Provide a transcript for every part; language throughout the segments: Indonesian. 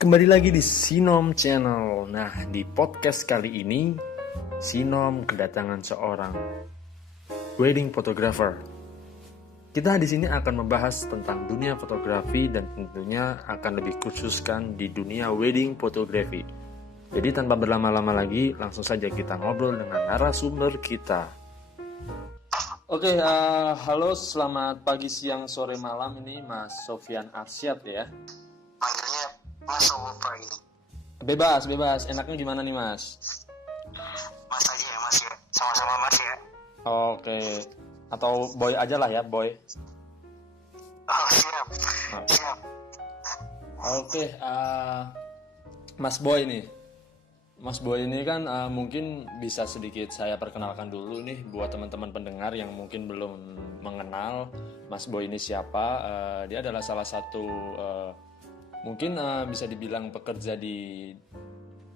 Kembali lagi di Sinom Channel. Nah, di podcast kali ini Sinom kedatangan seorang wedding photographer. Kita di sini akan membahas tentang dunia fotografi dan tentunya akan lebih khususkan di dunia wedding photography. Jadi tanpa berlama-lama lagi, langsung saja kita ngobrol dengan narasumber kita. Oke, halo, selamat pagi, siang, sore, malam. Ini Mas Sofyan Arsyad ya. Panggilnya Mas apa ini? Bebas. Enaknya gimana nih Mas? Mas aja ya Mas ya. Sama-sama Mas ya. Oke. Atau boy aja lah ya, boy. Oh siap. Siap. Oke, Mas Boy nih. Mas Boy ini kan mungkin bisa sedikit saya perkenalkan dulu nih buat teman-teman pendengar yang mungkin belum mengenal Mas Boy ini siapa. Dia adalah salah satu mungkin bisa dibilang pekerja di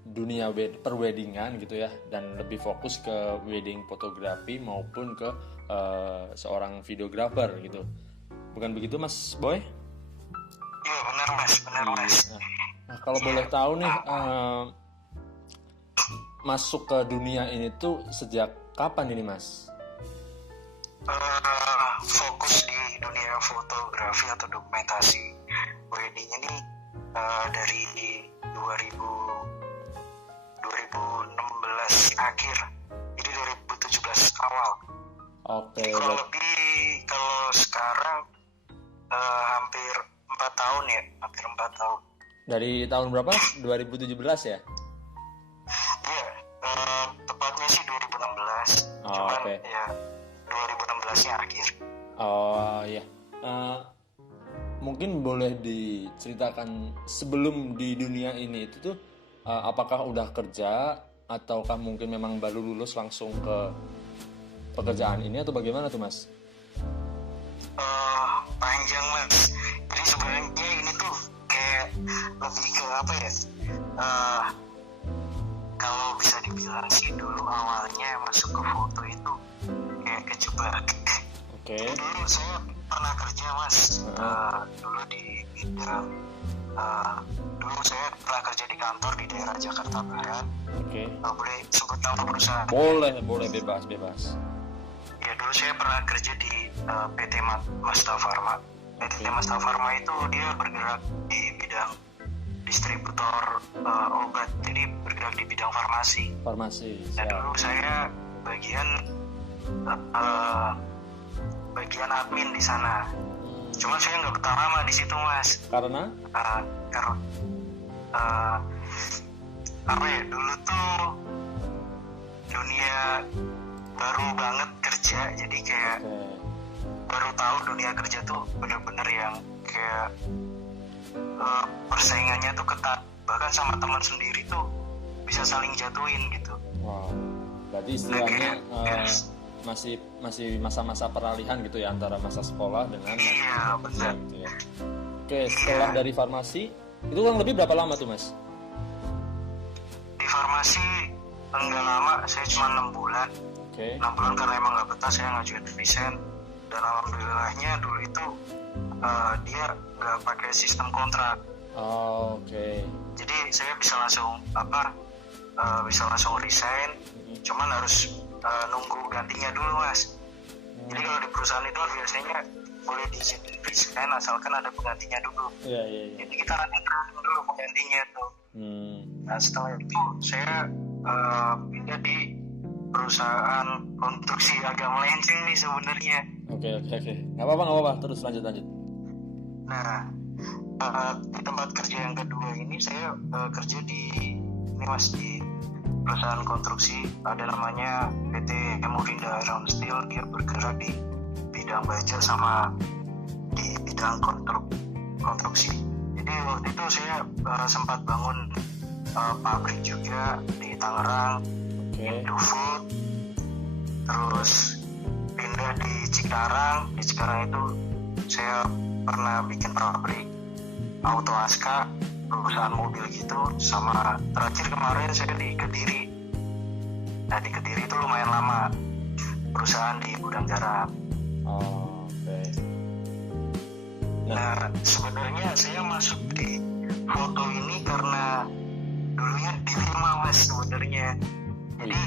dunia perweddingan gitu ya, dan lebih fokus ke wedding fotografi maupun ke seorang videographer gitu. Bukan begitu Mas Boy? Iya benar Mas. Nah, kalau boleh tahu nih, masuk ke dunia ini tuh sejak kapan ini Mas? Fokus di dunia fotografi atau dokumentasi wedding ini dari 2016 akhir, jadi 2017 awal. Oke. Kurang lebih kalau sekarang hampir 4 tahun ya, hampir 4 tahun. Dari tahun berapa? 2017 ya? Iya, tepatnya sih 2016. Cuman oke. ya 2016-nya akhir. Oh iya. Mungkin boleh diceritakan sebelum di dunia ini itu tuh apakah udah kerja ataukah mungkin memang baru lulus langsung ke pekerjaan ini atau bagaimana tuh Mas? Panjang Mas. Jadi sebenarnya ini tuh kayak lebih ke apa ya? Kalau bisa dibilang sih dulu awalnya masuk ke foto itu kayak kejebak. Oke. Dulu saya pernah kerja Mas. Dulu di bidang dulu saya pernah kerja di kantor di daerah Jakarta Barat. Oke. Boleh sebut nama perusahaan? Boleh bebas. Ya dulu saya pernah kerja di PT Masta Pharma. PT Masta Pharma itu dia bergerak di bidang distributor obat, jadi bergerak di bidang farmasi. Nah dulu saya bagian admin di sana. Cuma saya nggak betah lama di situ Mas. Karena? Apa ya, dulu tuh dunia baru banget kerja, jadi kayak baru tahu dunia kerja tuh bener-bener yang kayak persaingannya tuh ketat, bahkan sama teman sendiri tuh bisa saling jatuhin gitu. Wow, berarti istilahnya masih masa-masa peralihan gitu ya antara masa sekolah dengan iya benar gitu ya. Oke, setelah dari farmasi itu kurang lebih berapa lama tuh Mas? Di farmasi enggak lama, saya cuma 6 bulan. 6 bulan karena emang nggak betah, saya ngajuin resign, dan alhamdulillahnya dulu itu dia nggak pakai sistem kontrak. Oke. Jadi saya bisa langsung resign, cuman harus nunggu gantinya dulu Mas. Jadi kalau di perusahaan itu biasanya boleh diizinin resign asalkan ada penggantinya dulu. Iya. Jadi kita nanti dulu penggantinya tuh. Nah setelah itu saya pindah di perusahaan konstruksi, agak melenceng nih sebenarnya. Oke. Nggak apa-apa. Terus lanjut. Nah, di tempat kerja yang kedua ini saya kerja di perusahaan konstruksi, ada namanya PT Morinda Iron Steel. Dia bergerak di bidang baja sama di bidang konstruksi. Jadi waktu itu saya sempat bangun pabrik juga di Tangerang, Indofood, terus pindah di Cikarang. Di Cikarang itu saya pernah bikin pabrik Auto Aska, perusahaan mobil gitu, sama terakhir kemarin saya di Kediri. Nah di Kediri itu lumayan lama, perusahaan di gudang garam. Oke. Nah, sebenarnya saya masuk di foto ini karena dulunya dilema mas sebenarnya. Jadi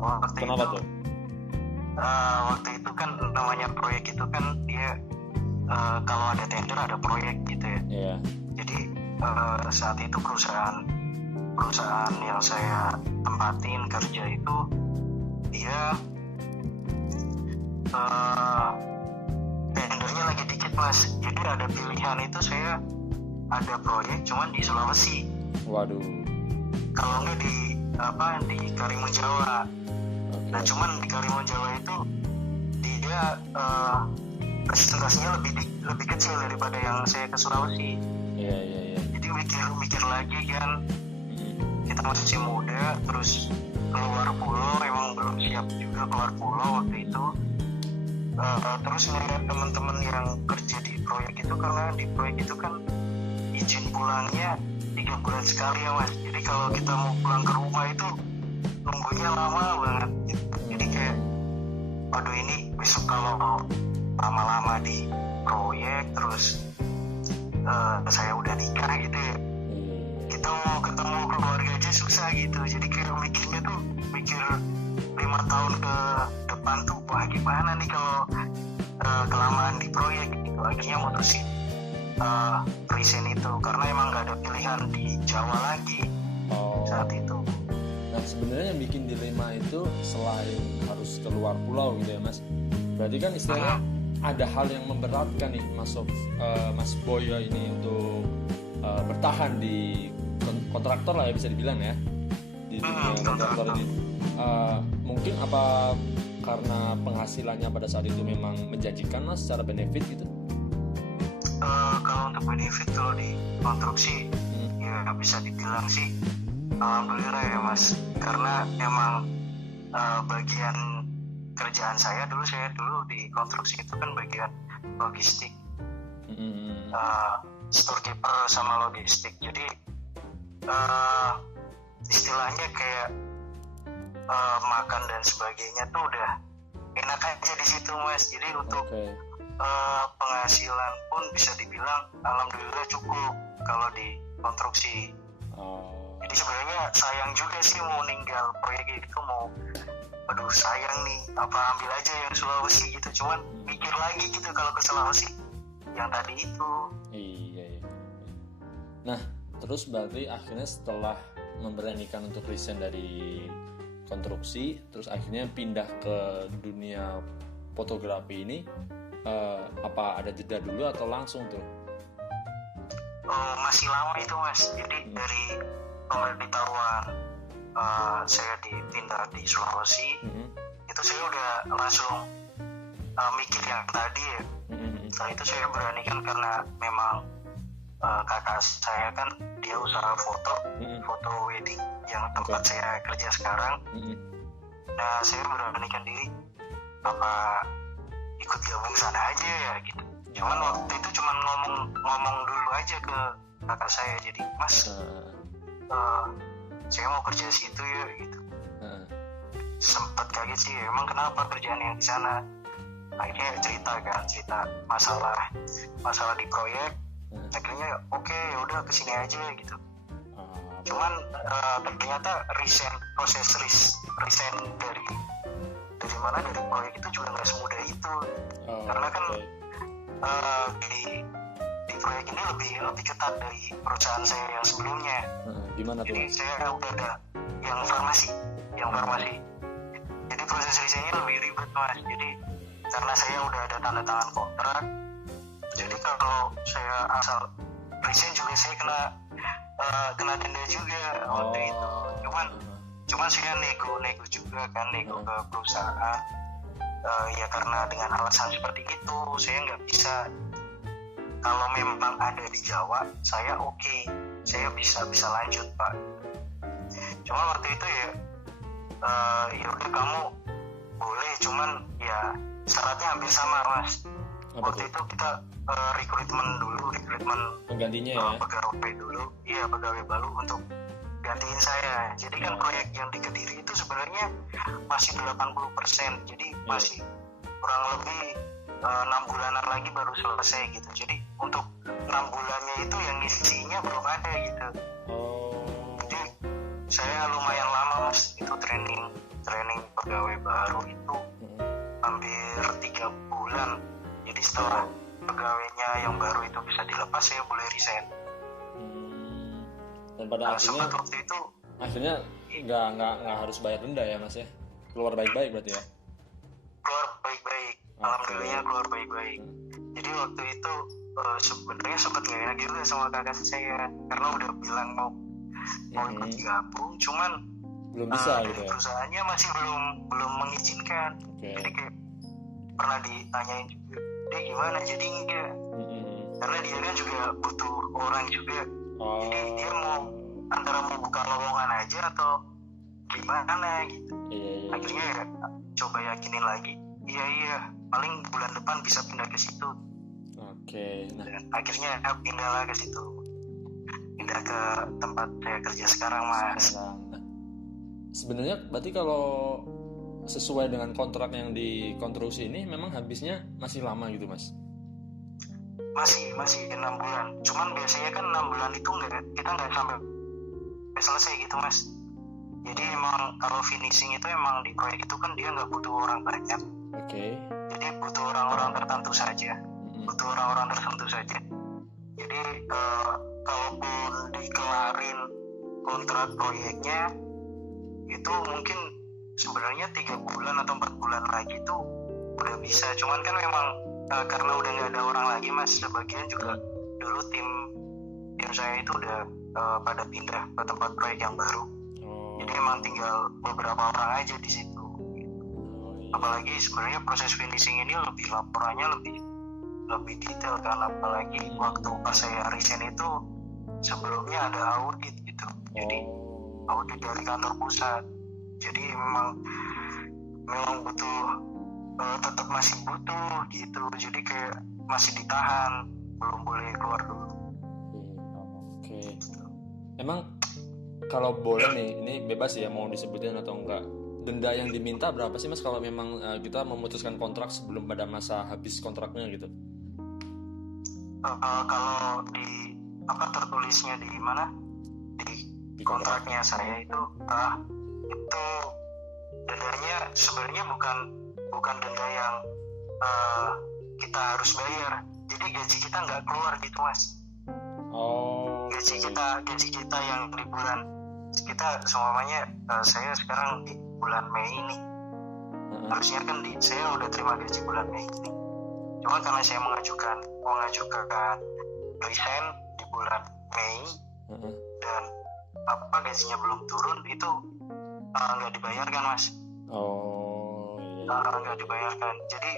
waktu Kenapa itu tuh? waktu itu kan namanya proyek itu kan dia kalau ada tender ada proyek gitu ya. Iya. Jadi saat itu perusahaan yang saya tempatin kerja itu dia tendernya lagi dikit mas. Jadi ada pilihan itu saya ada proyek cuman di Sulawesi. Waduh. Kalau nggak di Karimun Jawa. Oke. Nah cuman di Karimun Jawa itu dia presentasinya lebih kecil daripada yang saya ke Sulawesi. Iya. Jadi mikir lagi kan, kita masih muda, terus keluar pulau, emang belum siap juga keluar pulau waktu itu. Terus ngeliat teman-teman yang kerja di proyek itu, karena di proyek itu kan izin pulangnya 3 bulan sekali ya mas. Jadi kalau kita mau pulang ke rumah itu nunggunya lama banget. Jadi kayak, aduh ini besok kalau lama-lama di proyek terus saya udah nikah gitu ya, kita mau ketemu keluarga aja susah gitu. Jadi kayak mikirnya tuh mikir 5 tahun ke depan tuh wah gimana nih kalau kelamaan di proyek gitu. Akhirnya mutusin resign itu karena emang gak ada pilihan di Jawa lagi saat itu. Nah sebenarnya yang bikin dilema itu selain harus keluar pulau gitu ya mas, berarti kan istilahnya ada hal yang memberatkan nih Mas Boyo ini untuk bertahan di kontraktor lah ya bisa dibilang ya, di dunia kontraktor ini. Mungkin apa karena penghasilannya pada saat itu memang menjanjikan mas secara benefit gitu? Kalau untuk benefit kalau di konstruksi ya bisa dibilang sih alhamdulillah ya mas, karena emang bagian kerjaan saya dulu di konstruksi itu kan bagian logistik, storekeeper sama logistik. Jadi istilahnya kayak makan dan sebagainya tuh udah enak aja di situ mas. Jadi untuk penghasilan pun bisa dibilang alhamdulillah cukup kalau di konstruksi. Jadi sebenarnya sayang juga sih mau ninggal proyek itu, aduh sayang nih apa ambil aja yang Sulawesi gitu. Cuman mikir lagi gitu kalau ke Sulawesi yang tadi itu. Iya. Nah terus berarti akhirnya setelah memberanikan untuk resign dari konstruksi, terus akhirnya pindah ke dunia fotografi ini, apa ada jeda dulu atau langsung tuh? Masih lama itu mas. Jadi dari pemberitahuan saya dipindah di Sulawesi, itu saya udah langsung mikir yang tadi ya. Setelah itu saya beranikan karena memang kakak saya kan dia usaha foto wedding yang tempat saya kerja sekarang. Nah saya beranikan diri apa ikut gabung sana aja ya gitu. Cuman waktu itu cuman ngomong dulu aja ke kakak saya, jadi mas saya mau kerja situ ya gitu. Sempat kaget sih emang kenapa kerjaan yang di sana. Akhirnya cerita masalah di proyek. Akhirnya oke, udah kesini aja gitu. Cuman ternyata proses resign dari proyek itu juga nggak semudah itu. Karena kan di proyek ini lebih ketat dari perusahaan saya yang sebelumnya. Gimana tuh? Jadi saya udah ada yang farmasi. Jadi proses resignnya lebih ribet mas. Jadi karena saya udah ada tanda tangan kontrak, jadi kalau saya asal resign juga saya kena denda juga waktu itu. Cuman saya nego juga kan, nego ke perusahaan. Ya karena dengan alasan seperti itu saya nggak bisa. Kalau memang ada di Jawa saya oke, saya bisa lanjut pak. Cuma waktu itu ya udah kamu boleh, cuman ya syaratnya hampir sama mas. Waktu itu kita rekrutmen penggantinya ya, pegawai dulu, pegawai baru untuk gantiin saya. Jadi kan proyek yang di Kediri itu sebenarnya masih 80%, jadi masih kurang lebih 6 bulanan lagi baru selesai gitu. Jadi untuk 6 bulannya itu yang isinya belum ada gitu. Jadi saya lumayan lama mas itu training pegawai baru itu hampir 3 bulan. Jadi setelah pegawainya yang baru itu bisa dilepas, saya boleh resign. Dan pada akhirnya waktu itu nggak harus bayar denda ya mas ya, keluar baik-baik berarti ya? Keluar baik-baik, alhamdulillah keluar baik-baik. Jadi waktu itu sebenarnya sempat nggak enak juga sama kakak saya karena udah bilang mau ikut gabung, cuman belum bisa gitu ya? Perusahaannya masih belum mengizinkan. Jadi kayak pernah ditanyain juga, dia gimana jadi enggak? Karena dia kan juga butuh orang juga. Jadi dia mau antara mau buka lowongan aja atau gimana gitu. Akhirnya ya coba yakinin lagi. Iya paling bulan depan bisa pindah ke situ. Nah. Dan akhirnya pindah lah ke situ. Pindah ke tempat saya kerja sekarang mas. Nah, sebenarnya berarti kalau sesuai dengan kontrak yang dikonstruksi ini memang habisnya masih lama gitu mas? Masih 6 bulan. Cuman biasanya kan 6 bulan itu kita nggak sampai selesai gitu mas. Jadi emang kalau finishing itu emang di proyek itu kan dia nggak butuh orang banyak. Jadi butuh orang-orang tertentu saja. Jadi kalaupun dikelarin kontrak proyeknya itu mungkin sebenarnya 3 bulan atau 4 bulan lagi tuh udah bisa. Cuman kan memang karena udah nggak ada orang lagi mas, sebagian juga dulu tim saya itu udah pada pindah ke tempat proyek yang baru. Jadi emang tinggal beberapa orang aja di situ gitu. Apalagi sebenarnya proses finishing ini laporannya lebih detail kan, apalagi waktu pas saya resign itu sebelumnya ada audit gitu. Jadi audit dari kantor pusat. Jadi memang butuh tetap masih butuh gitu. Jadi kayak masih ditahan, belum boleh keluar dulu. Emang kalau boleh nih, ini bebas ya mau disebutin atau enggak, denda yang diminta berapa sih mas kalau memang kita memutuskan kontrak sebelum pada masa habis kontraknya gitu? Kalau di tertulisnya di mana di kontraknya saya itu dendanya sebenarnya bukan denda yang kita harus bayar. Jadi gaji kita nggak keluar gitu mas. Gaji kita yang di bulan kita semuanya saya sekarang di bulan Mei ini. Harusnya kan saya udah terima gaji bulan Mei ini. Cuma karena saya mengajukan resign di bulan Mei dan gajinya belum turun, itu nggak dibayarkan mas. Nggak dibayarkan. Jadi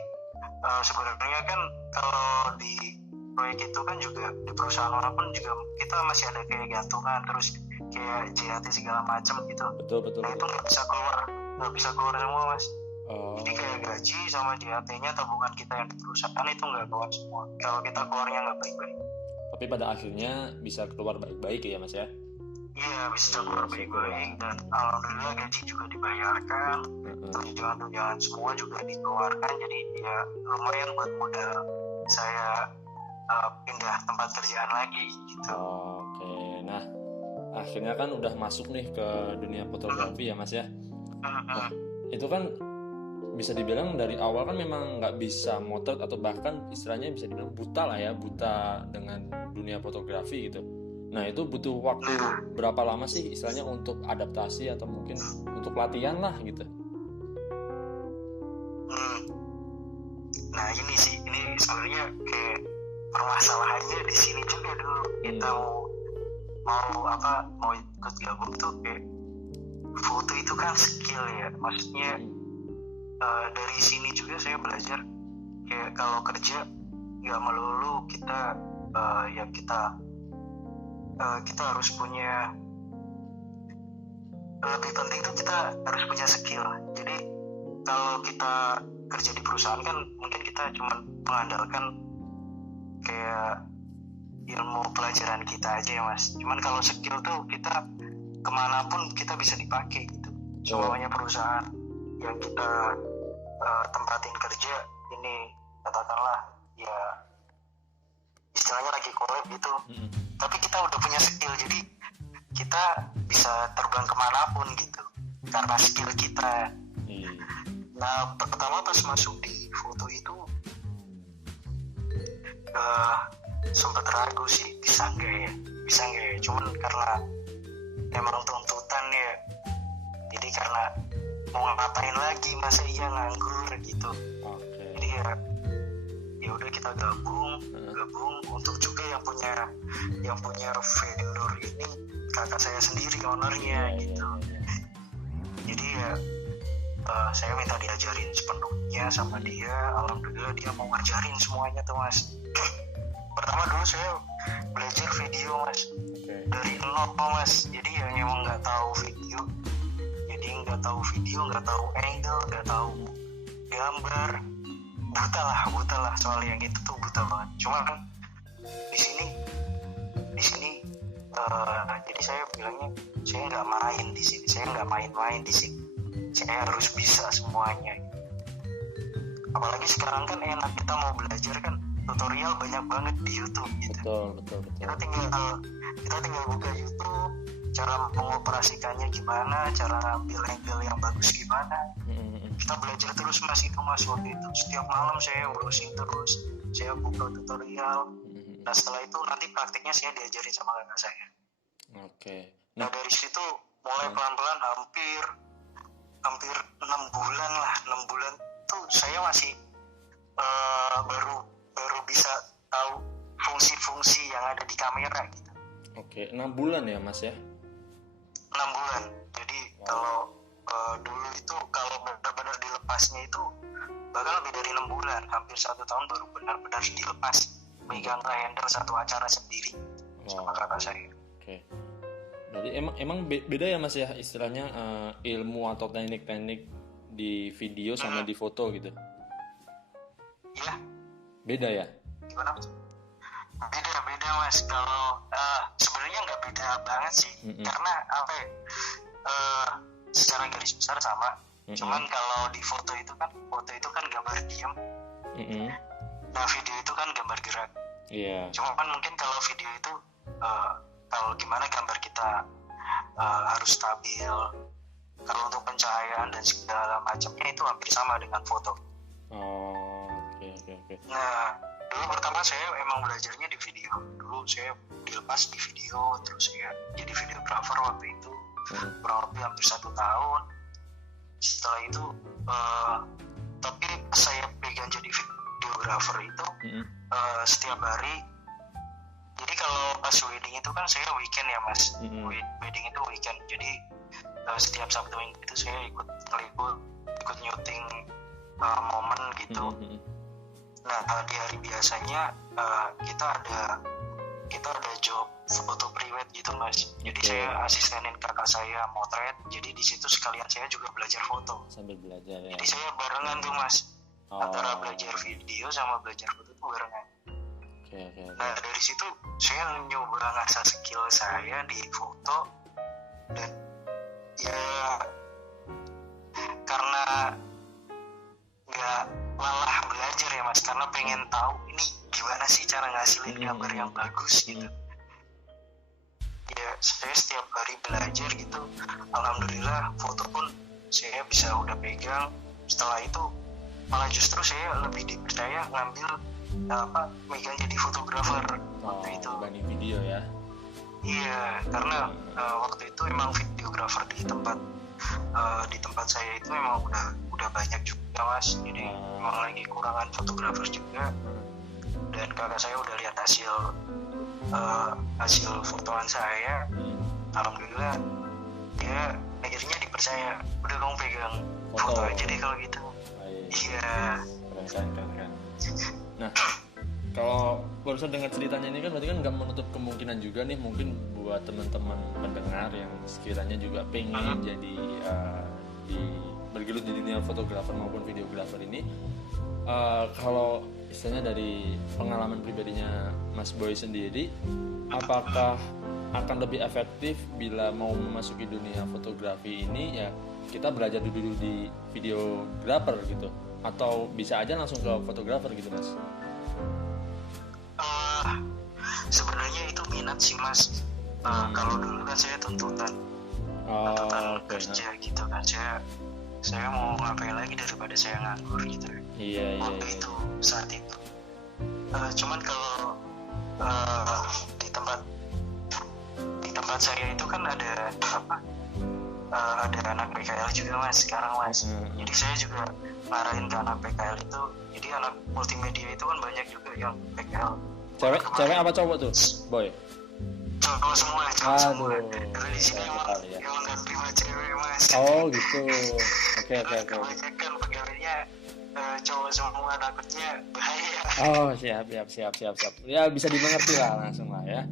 sebenarnya kan kalau di proyek itu kan juga di perusahaan orang pun juga kita masih ada kayak gantungan terus kayak JHT segala macam gitu. Betul. Nah itu nggak bisa keluar semua mas. Jadi kayak gaji sama JHT-nya tabungan kita yang di perusahaan itu nggak keluar semua. Kalau kita keluarnya nggak baik-baik. Tapi pada akhirnya bisa keluar baik-baik ya mas ya? Iya bisa keluar baik-baik dan alhamdulillah gaji juga dibayarkan, tunjangan semua juga dikeluarkan. Jadi ya lumayan buat modal saya pindah tempat kerjaan lagi gitu. Nah akhirnya kan udah masuk nih ke dunia fotografi ya mas ya. Nah, itu kan bisa dibilang dari awal kan memang nggak bisa motret atau bahkan istilahnya bisa dibilang buta dengan dunia fotografi gitu. Nah itu butuh waktu berapa lama sih istilahnya untuk adaptasi atau mungkin untuk latihan lah gitu? Nah ini sebenarnya kayak permasalahannya di sini juga dulu. Kita mau ikut gabung tuh kayak foto itu kan skill ya, maksudnya dari sini juga saya belajar kayak kalau kerja nggak melulu kita kita harus punya, lebih penting tuh kita harus punya skill. Jadi kalau kita kerja di perusahaan kan mungkin kita cuma mengandalkan kayak ilmu pelajaran kita aja ya mas. Cuman kalau skill tuh kita kemanapun kita bisa dipakai gitu. Semuanya perusahaan yang kita tempatin kerja ini katakanlah ya istilahnya lagi collab gitu. Mm-mm. Tapi kita udah punya skill, jadi kita bisa terbang kemanapun gitu karena skill kita. Iya. Nah pertama pas masuk di foto itu sempat ragu sih bisa nggak ya, cuman karena emang tuntutan ya, jadi karena mau ngapain lagi, masa iya nganggur gitu. Oke. Jadi ya udah kita gabung untuk juga yang punya vendor ini kakak saya sendiri ownernya gitu. Jadi ya saya minta diajarin sepenuhnya sama dia. Alhamdulillah dia mau ngajarin semuanya tuh mas. Pertama dulu saya belajar video mas, dari nol mas. Jadi ya emang nggak tahu video, nggak tahu angle, nggak tahu gambar, buta lah soal yang itu tuh, buta banget. Cuma kan di sini jadi saya bilangnya saya nggak main di sini, saya nggak main-main di sini, saya harus bisa semuanya. Apalagi sekarang kan enak, kita mau belajar kan tutorial banyak banget di YouTube gitu. Betul. Kita tinggal buka YouTube, cara mengoperasikannya gimana, cara ngambil angle yang bagus gimana. Kita belajar terus mas waktu itu. Setiap malam saya browsing terus, saya buka tutorial. Nah setelah itu nanti praktiknya saya diajarin sama kakak saya. Oke. Nah dari situ mulai pelan-pelan hampir 6 bulan lah. 6 bulan tuh saya masih baru bisa tahu fungsi-fungsi yang ada di kamera gitu. Oke, 6 bulan ya mas ya? 6 bulan. Jadi kalau dulu itu kalau benar-benar dilepasnya itu bakal lebih dari 6 bulan, hampir 1 tahun baru benar-benar dilepas megang handle satu acara sendiri sama kakak saya. Oke. Jadi emang beda ya mas ya istilahnya ilmu atau teknik-teknik di video sama di foto gitu? Iya. Beda ya? Gimana? Beda mas. Kalau sebenarnya nggak beda banget sih, karena apa ya? Secara garis besar sama. Cuman kalau di foto itu kan gambar diam. Nah video itu kan gambar gerak. Iya. Cuma kan mungkin kalau video itu kalau gimana gambar kita harus stabil. Kalau untuk pencahayaan dan segala macamnya itu hampir sama dengan foto. Oke. Nah dulu pertama saya emang belajarnya di video. Dulu saya dilepas di video, terus saya jadi videographer waktu itu kurang lebih hampir 1 tahun. Setelah itu tapi saya pegang jadi videographer itu setiap hari. Jadi kalau pas wedding itu kan saya weekend ya mas. Wedding itu weekend, jadi setiap Sabtu Minggu itu saya ikut nyuting momen gitu. Nah di hari biasanya kita ada job foto private gitu mas. Jadi saya asistenin kakak saya motret. Jadi di situ sekalian saya juga belajar foto. Sambil belajar ya. Jadi saya barengan tuh mas. Antara belajar video sama belajar foto itu barengan. Oke. Nah dari situ saya nyoba ngasah skill saya di foto, dan ya karena nggak malah belajar ya mas, karena pengen tahu ini gimana sih cara ngasilin gambar yang bagus gitu. Ya saya setiap hari belajar gitu. Alhamdulillah foto pun saya bisa udah pegang. Setelah itu malah justru saya lebih dipercaya ngambil megang jadi fotografer waktu itu dibanding video ya. Iya, karena waktu itu emang videografer di tempat saya itu memang udah banyak juga mas. Jadi emang lagi kurangan fotografer juga. Dan kakak saya udah lihat hasil fotoan saya. Alhamdulillah dia akhirnya dipercaya, udah kamu pegang foto aja deh kalau gitu. Iya. Keren. Nah, kalau barusan dengar ceritanya ini kan berarti kan nggak menutup kemungkinan juga nih mungkin buat teman-teman pendengar yang sekiranya juga pengen jadi bergelut di dunia fotografer maupun videografer ini. Kalau istilahnya dari pengalaman pribadinya Mas Boy sendiri, apakah akan lebih efektif bila mau memasuki dunia fotografi ini ya kita belajar dulu di videografer gitu, atau bisa aja langsung ke fotografer gitu mas? sebenarnya itu minat sih mas. Kalau dulu kan saya tuntutan Oke. kerja gitu kan, saya mau ngapain lagi daripada saya nganggur gitu Iya. waktu itu saat itu. Cuman kalau di tempat saya itu kan ada ada anak PKL juga mas sekarang mas. Jadi saya juga ngarahin ke anak PKL itu. Jadi anak multimedia itu kan banyak juga yang PKL. Cewek apa cowok tuh, Boy? Cowok semua. Karena di sini ya. emang gak terima cewek mas. Oh gitu. Oke. Kebanyakan pegawainya cowok semua, takutnya bahaya. Oh siap. Ya bisa dimengerti lah langsung lah ya.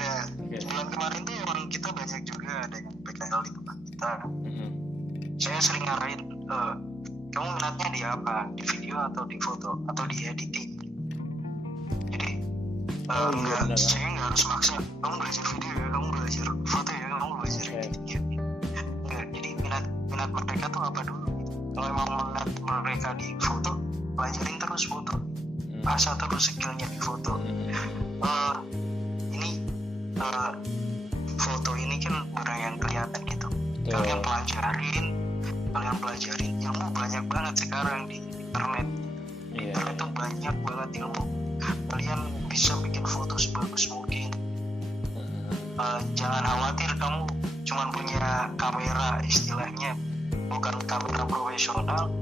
Nah, bulan kemarin tuh emang kita banyak juga ada yang PKL di tempat kita. Saya sering ngarahin, kamu minatnya di apa? Di video atau di foto atau di editing? Jadi saya nggak harus maksa. Kamu belajar video ya, kamu belajar foto ya, kamu belajar editing ya. Enggak. Jadi minat mereka tuh apa dulu? Kalau emang minat mereka di foto, pelajarin terus foto. Asah terus skillnya di foto. Foto ini kan barang yang kelihatan gitu. Kalian pelajarin ilmu banyak banget sekarang di internet. Internet tuh banyak banget ilmu. Kalian bisa bikin foto sebagus mungkin. Jangan khawatir kamu cuma punya kamera, istilahnya bukan kamera profesional.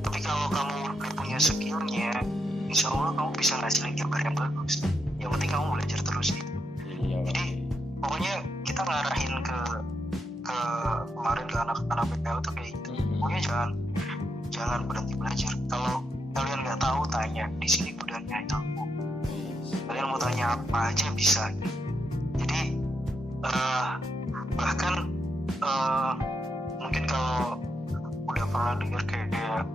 Tapi kalau kamu udah punya skillnya, insya Allah kamu bisa ngasilin gambar yang bagus. Yang penting kamu belajar terus gitu. Jadi pokoknya kita ngarahin ke kemarin ke anak-anak PKL tuh kayak gitu. Pokoknya jangan berhenti belajar. Kalau kalian nggak tahu, tanya. Di sini gudangnya ilmu. Kalian mau tanya apa aja bisa. Jadi bahkan mungkin kalau udah pernah dengar kayak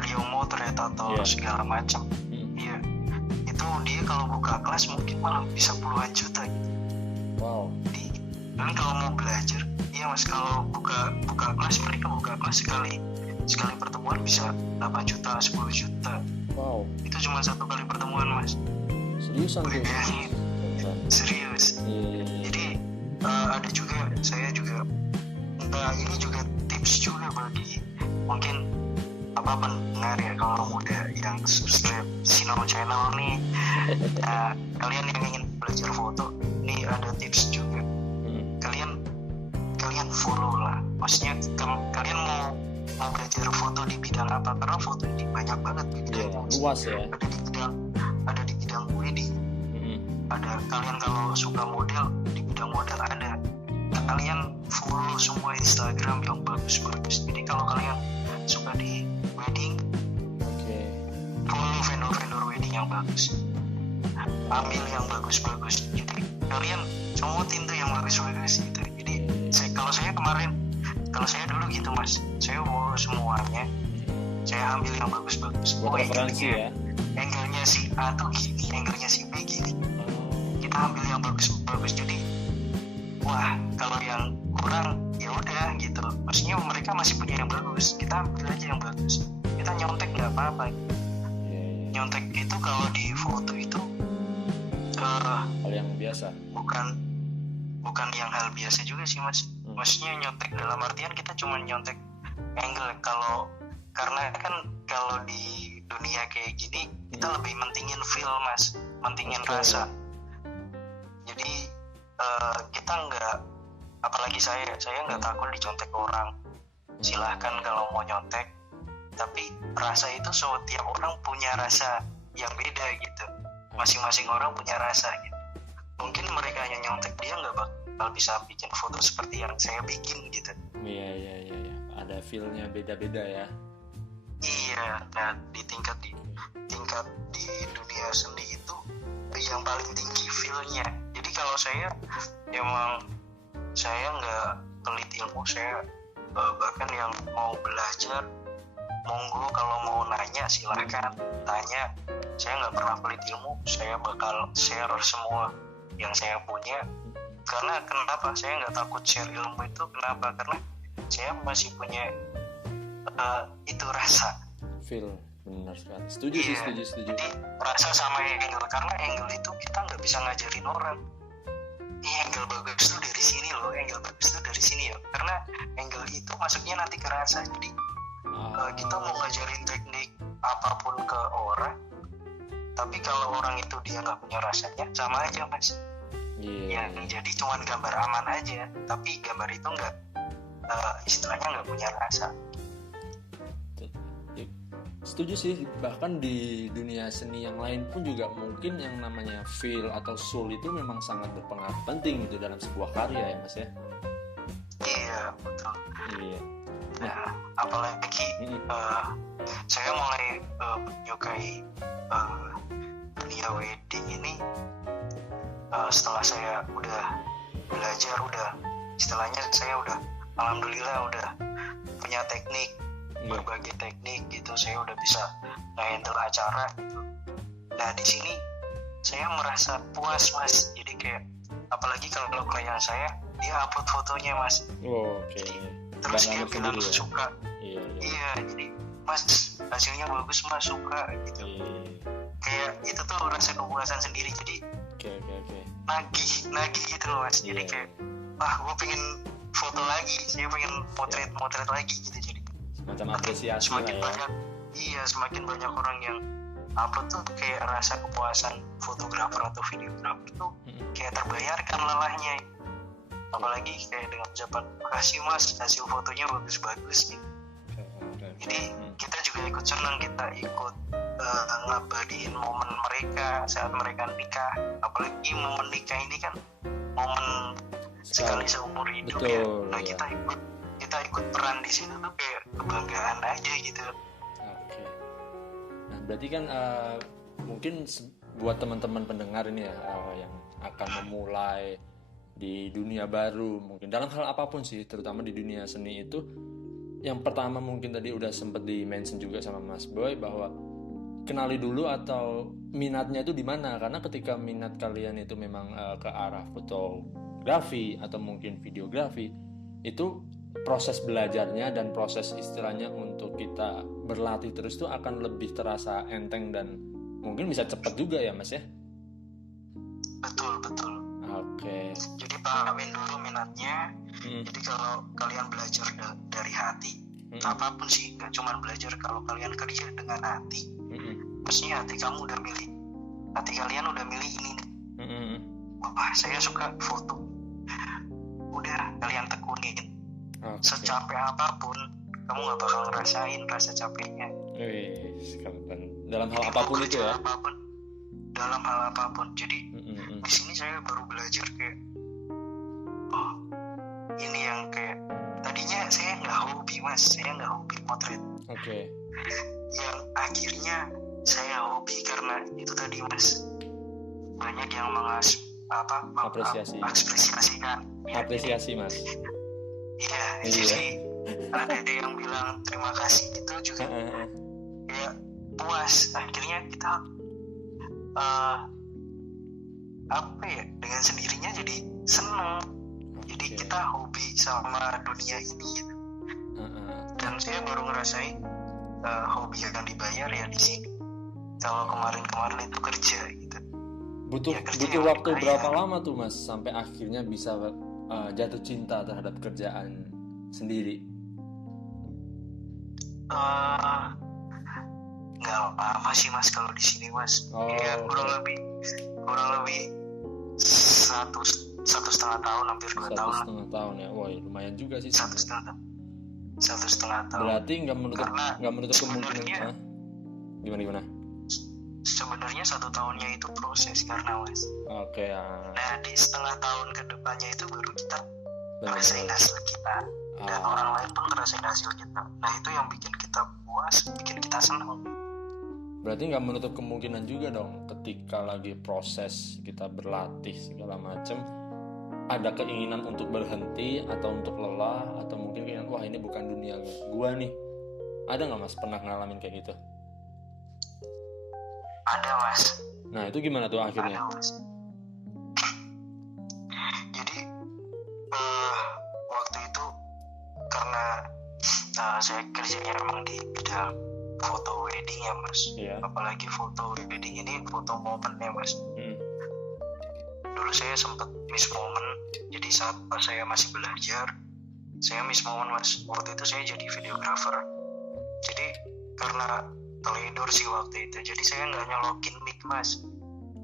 Rio Motret atau segala macam, itu dia kalau buka kelas mungkin malah bisa puluhan juta gitu. Wow. Dan kalau mau belajar, iya mas, kalau buka kelas, mereka buka kelas sekali pertemuan bisa 8 juta, 10 juta. Wow. Itu cuma satu kali pertemuan mas. Seriusan tuh? Serius. Jadi ada juga, saya juga, ini juga tips juga bagi mungkin pendengar ya, kalau muda yang subscribe Sino channel nih. Kalian yang ingin belajar foto, ini ada tips juga. Kalian follow lah, maksudnya kalian mau belajar foto di bidang apa, karena foto ini banyak banget luas ya. Ada di bidang wedding, ada kalian kalau suka model, di bidang model ada. Kalian follow semua Instagram yang bagus-bagus. Jadi kalau kalian suka di wedding, follow vendor wedding yang bagus, ambil yang bagus-bagus. Jadi kalian comotin tuh yang bagus-bagus gitu. Jadi kalau saya dulu gitu mas, saya follow semuanya, saya ambil yang bagus-bagus. Angle-nya si A tuh gini, angle-nya si B gini, kita ambil yang bagus-bagus. Jadi wah, kalau yang kurang ya udah gitu, maksudnya mereka masih punya yang bagus, kita ambil aja yang bagus. Kita nyontek nggak apa-apa. Nyontek itu kalau di foto itu hal yang biasa, bukan yang hal biasa juga sih mas. Maksudnya nyontek dalam artian kita cuma nyontek angle. Karena kan kalau di dunia kayak gini kita lebih mentingin feel mas, mentingin rasa. Jadi kita nggak, apalagi saya nggak takut dicontek orang. Silahkan kalau mau nyontek, tapi rasa itu setiap orang punya rasa yang beda gitu. Masing-masing orang punya rasa gitu. Mungkin mereka yang nyontek, dia nggak bakal bisa bikin foto seperti yang saya bikin gitu. Iya. Ada feel-nya beda-beda ya. Iya. Nah di tingkat di dunia seni itu yang paling tinggi feel-nya. Jadi kalau saya nggak pelit ilmu, saya bahkan yang mau belajar, monggo kalau mau nanya silahkan tanya. Saya nggak pernah pelit ilmu, saya bakal share semua yang saya punya. Karena kenapa saya nggak takut share ilmu itu? Kenapa? Karena saya masih punya itu rasa, feel Benar sekali. Setuju sih, Iya, setuju. jadi rasa sama angle, karena angle itu kita nggak bisa ngajarin orang. Angle bagus tuh dari sini loh, angle bagus tuh dari sini ya. Karena angle itu masuknya nanti ke rasa. Jadi kita mau ngajarin teknik apapun ke orang, tapi kalau orang itu dia nggak punya rasanya, sama aja mas. Iya. Ya, jadi cuman gambar aman aja, tapi gambar itu nggak istilahnya nggak punya rasa. Setuju sih, bahkan di dunia seni yang lain pun juga mungkin yang namanya feel atau soul itu memang sangat berpengaruh penting gitu dalam sebuah karya ya mas ya. Iya betul. Iya. Nah, apalagi saya mulai menyukai dunia wedding ini setelah saya udah belajar, istilahnya saya udah alhamdulillah udah punya teknik, berbagai teknik gitu, saya udah bisa nge-handle acara gitu. Nah di sini saya merasa puas mas, jadi kayak apalagi kalau klien saya dia upload fotonya mas. Oke. Terus dia bilang ya? suka. Iya, jadi mas hasilnya bagus mas, suka gitu. Kayak itu tuh rasa kepuasan sendiri, jadi Oke. nagih gitu loh mas. Jadi kayak gue pengen foto lagi, saya pengen motret lagi gitu. Jadi macam apresiasi semakin lah ya. banyak, semakin banyak orang yang upload tuh kayak rasa kepuasan fotografer atau videografer tuh kayak terbayarkan lelahnya. Apalagi kayak dengan ucapan makasih mas, hasil fotonya bagus-bagus gitu. Jadi kita juga ikut senang, kita ikut ngabadiin momen mereka saat mereka nikah. Apalagi momen nikah ini kan momen sekali seumur hidup. Betul, ya. Nah iya. kita ikut peran di situ tuh kayak kebanggaan aja gitu. Oke. Nah berarti kan mungkin buat teman-teman pendengar ini ya yang akan memulai di dunia baru, mungkin dalam hal apapun sih, terutama di dunia seni itu, yang pertama mungkin tadi udah sempet di-mention juga sama Mas Boy bahwa kenali dulu atau minatnya itu di mana, karena ketika minat kalian itu memang ke arah fotografi atau mungkin videografi, itu proses belajarnya dan proses istilahnya untuk kita berlatih terus itu akan lebih terasa enteng dan mungkin bisa cepat juga ya Mas ya. Betul. Oke. Jadi pahamin dulu minatnya. Jadi kalau kalian belajar dari hati, apapun sih, nggak cuma belajar, kalau kalian kerja dengan hati, maksudnya hati kalian udah milih ini nih. Wah saya suka foto, udah kalian tekunin. Secapek apapun kamu nggak bakal ngerasain rasa capeknya. Dalam hal apapun itu ya. Dalam hal apapun. Jadi di sini saya baru belajar kayak ini yang kayak tadinya saya nggak hobi mas, saya nggak hobi potret. Oke. Yang akhirnya saya hobi karena itu tadi mas, banyak yang mengapresiasikan. Apresiasi mas. Iya. Jadi ada yang bilang terima kasih, itu juga kayak puas. Akhirnya kita dengan sendirinya jadi seneng. Jadi kita hobi sama dunia ini gitu. Dan saya baru ngerasain hobi yang dibayar ya di sini. Kalau kemarin itu kerja gitu. Butuh waktu berapa lama tuh mas sampai akhirnya bisa jatuh cinta terhadap kerjaan sendiri? Nggak lama sih mas kalau di sini mas. Ya kurang lebih 1,5 tahun, hampir 2 tahun. 1,5 tahun ya, wah lumayan juga sih. 1,5 tahun. Berarti nggak menutup kemungkinan. Gimana? Sebenarnya 1 tahunnya itu proses karena mas. Oke. Nah di setengah tahun kedepannya itu baru kita ngerasain hasil kita, dan orang lain pun ngerasain hasil kita. Nah itu yang bikin kita puas, bikin kita senang. Berarti nggak menutup kemungkinan juga dong ketika lagi proses kita berlatih segala macam, ada keinginan untuk berhenti atau untuk lelah, atau mungkin keinginan wah ini bukan dunia gua nih. Ada nggak mas pernah ngalamin kayak gitu? Ada mas. Nah itu gimana tuh akhirnya? Ada mas. Jadi waktu itu karena saya kerjanya memang di bidang foto wedding wedding ya mas. Iya. Apalagi foto wedding ini foto momen ya mas. Dulu saya sempat miss momen. Jadi saat pas saya masih belajar, saya miss momen mas. Waktu itu saya jadi videographer. Jadi karena teledor sih waktu itu, jadi saya nggak nyolokin mic mas.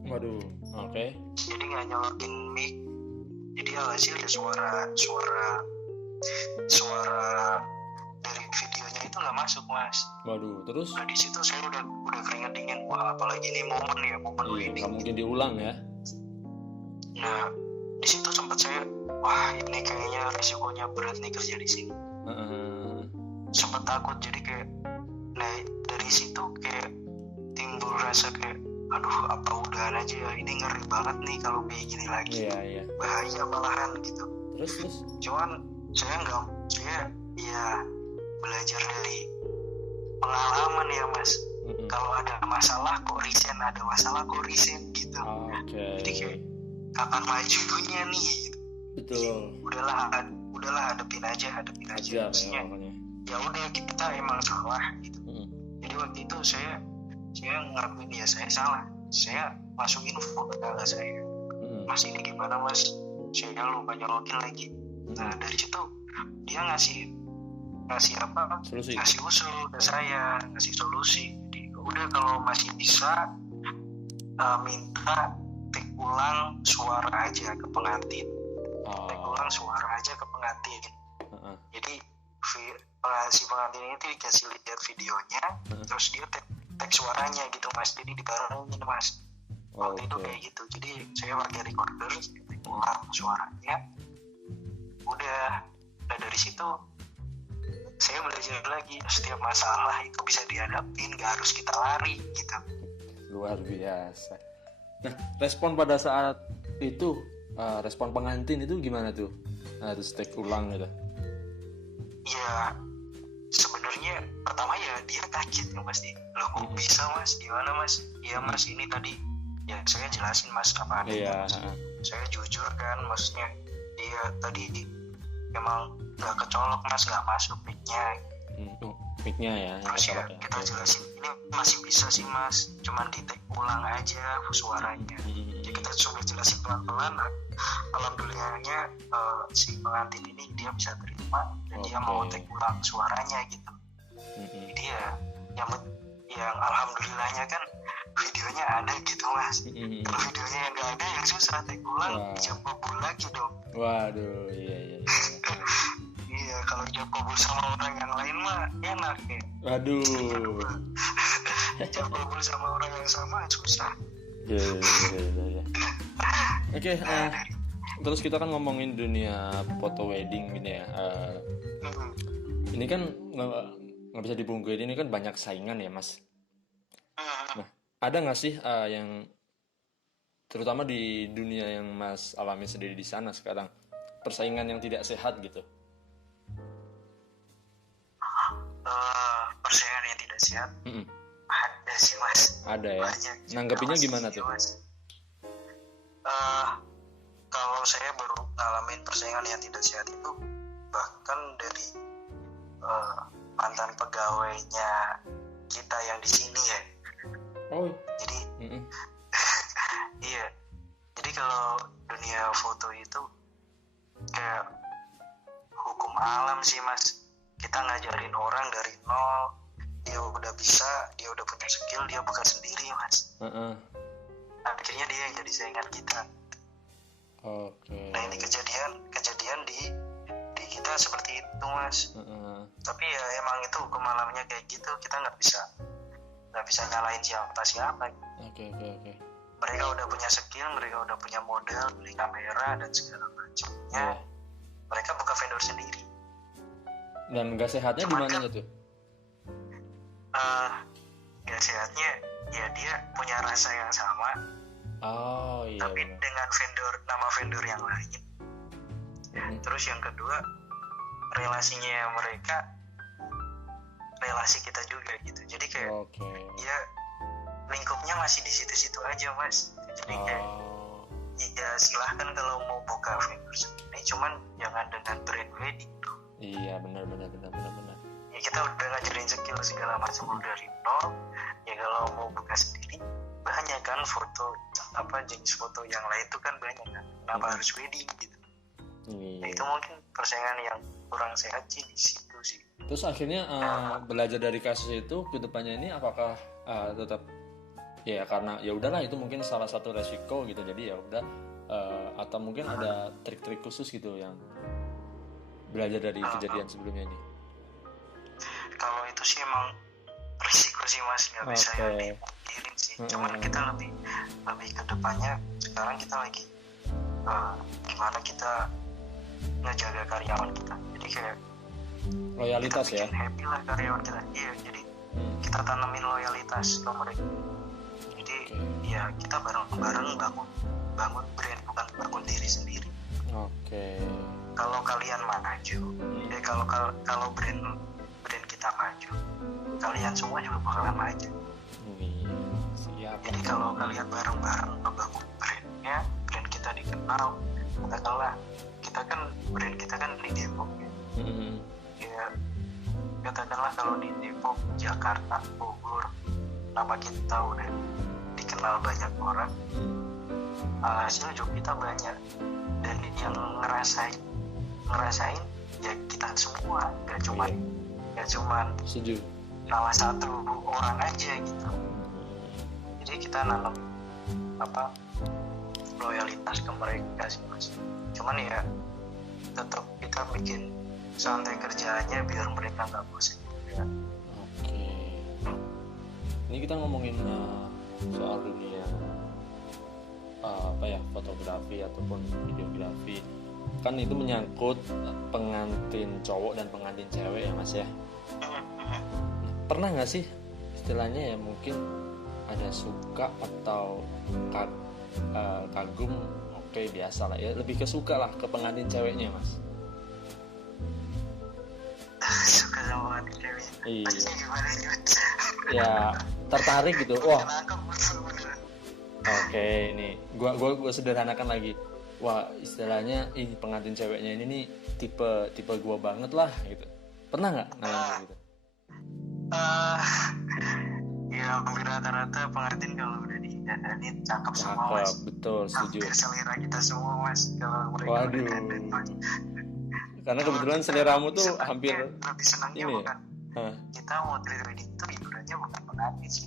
Waduh, oke. Jadi nggak nyolokin mic. Jadi alhasil ada suara dari videonya itu nggak masuk mas. Waduh, terus? Nah di situ saya udah keringat dingin. Wah apalagi ini momen Iya, wedding. nggak mungkin diulang ya. Nah di situ sempat saya, wah ini kayaknya risikonya berat nih kerja di sini. Sempat takut, jadi kayak, nah dari situ kayak timbul rasa kayak, aduh apa udahan aja ya, ini ngeri banget nih kalau kayak gini lagi. Iya. Bahaya malahan gitu. Terus? Cuman saya ya belajar dari pengalaman ya mas. Kalau ada masalah kok resign gitu. Jadi kayak kapan majunya nih gitu. Betul. Jadi, udahlah hadapin aja maksudnya. Ya udah kita emang salah gitu. Jadi waktu itu saya ngakuin ya saya salah. Saya masukin info ke kakak saya. Mas ini gimana mas? Saya lupa nyolokin lagi. Nah dari situ dia ngasih Solusi. ngasih usul ke saya, ngasih solusi. Jadi udah kalau masih bisa minta take ulang suara aja ke pengantin. Take ulang suara aja ke pengantin. Jadi si pengantin ini dikasih lihat videonya, terus dia take suaranya gitu mas. Jadi dibarengin mas. Waktu itu kayak gitu. Jadi saya pakai recorder, take ulang suaranya. Udah dari situ saya belajar lagi, setiap masalah itu bisa dihadapin, gak harus kita lari gitu. Luar biasa. Nah, respon pada saat itu, respon pengantin itu gimana tuh? Harus take ulang gitu. Ya sebenarnya pertama ya dia kaget ya mas, loh kok bisa mas, gimana mas? Iya mas ini tadi ya saya jelasin mas apa adanya. Saya jujur kan, maksudnya dia tadi emang gak kecolok mas, gak masuk mic-nya. Mic-nya ya. Terus ya kita jelasin ini masih bisa sih mas, cuman di take ulang aja suaranya. Jadi kita coba jelasin pelan-pelan. Alhamdulillahnya si pengantin ini dia bisa terima dan dia mau take ulang suaranya gitu. Jadi ya yang alhamdulillahnya kan videonya ada gitu mas. Kalau videonya yang nggak ada yang susah take ulang, jam kabul lagi dong. Waduh, iya. Iya, kalau jam kabul sama orang yang lain mah enak ya. Waduh. Jam kabul sama orang yang sama susah. Iya. Oke, terus kita kan ngomongin dunia foto wedding gini ya. Ini kan nggak bisa dipungkiri, ini kan banyak saingan ya mas. Nah, ada nggak sih yang terutama di dunia yang mas alami sendiri di sana sekarang, persaingan yang tidak sehat gitu? Persaingan yang tidak sehat ada sih mas. Ada ya. Nanggepinnya gimana tuh? Kalau saya baru ngalamin persaingan yang tidak sehat itu bahkan dari mantan pegawainya kita yang di sini ya. Jadi iya. Jadi kalau dunia foto itu kayak hukum alam sih mas. Kita ngajarin orang dari nol, dia udah bisa, dia udah punya skill, dia buka sendiri mas. Akhirnya dia yang jadi saingan kita. Nah ini kejadian di kita seperti itu mas. Tapi ya emang itu hukum alamnya kayak gitu, kita nggak bisa nyalain siapa. Oke. Mereka udah punya skill, mereka udah punya modal, beli kamera dan segala macamnya. Mereka buka vendor sendiri. Dan gak sehatnya di mananya tuh? Gak sehatnya ya dia punya rasa yang sama. Iya. Tapi dengan nama vendor yang lain. Terus yang kedua, relasinya mereka relasi kita juga gitu. Jadi kayak ya lingkupnya masih di situ-situ aja mas. Jadi kayak ya silahkan kalau mau buka vendor sendiri, cuman jangan dengan brand wedding. Iya benar. Ya kita udah ngajarin skill segala macam dari nol. Ya kalau mau buka sendiri banyak kan foto, jenis foto yang lain tuh kan banyak kan, kenapa harus wedding gitu. Nah, itu mungkin persaingan yang kurang sehat sih di situ sih. Terus akhirnya belajar dari kasus itu ke depannya ini apakah tetap ya karena ya udahlah itu mungkin salah satu resiko gitu, jadi ya udah atau mungkin ada trik-trik khusus gitu yang belajar dari kejadian sebelumnya ini? Kalau itu sih emang risiko sih mas, nggak bisa yang dipungkirin sih. Cuman kita lebih ke depannya sekarang kita lagi gimana kita ngejaga karyawan kita. Jadi kayak loyalitas kita ya. Happy lah karyawan kita. Iya, jadi kita tanamin loyalitas ke mereka. Jadi ya kita bareng-bareng bangun brand, bukan bangun diri sendiri. Oke. Kalau kalian maju, kalau brand kita maju, kalian semua juga bakalan maju. Siap. Jadi kalau kalian bareng-bareng membangun brandnya, brand kita dikenal, katakanlah brand kita kan di Depok ya. Ya katakanlah kalau di Depok, Jakarta, Bogor, nama kita udah dikenal banyak orang, hasil job kita banyak, dan yang ngerasain ya kita semua, gak cuman setuju salah satu orang aja gitu. Jadi kita nanam loyalitas ke mereka sih mas. Cuman ya tetap kita bikin santai kerjaannya biar mereka nggak bosan juga. Oke. Ini kita ngomongin soal dunia fotografi ataupun videografi. Kan itu menyangkut pengantin cowok dan pengantin cewek ya mas ya. Pernah nggak sih istilahnya ya mungkin ada suka atau kagum? Oke, biasa lah ya, lebih ke suka lah ke pengantin ceweknya mas. Suka sama pengantin cewek. Iya. Gimana Yud? Ya tertarik gitu. Wah. Oke, ini gua sederhanakan lagi. Wah, istilahnya ini pengantin ceweknya ini nih tipe gua banget lah gitu. Pernah nggak ngalamin gitu? Ya hampir rata-rata pengantin kalau udah didandanin cakep semua mas. Betul, setuju. Hampir selera kita semua mas kalau mereka Waduh. udah dandan. Karena kebetulan seleramu tuh hampir lebih senangnya ini bukan kita mau wedding itu hiburannya bukan pengantin sih.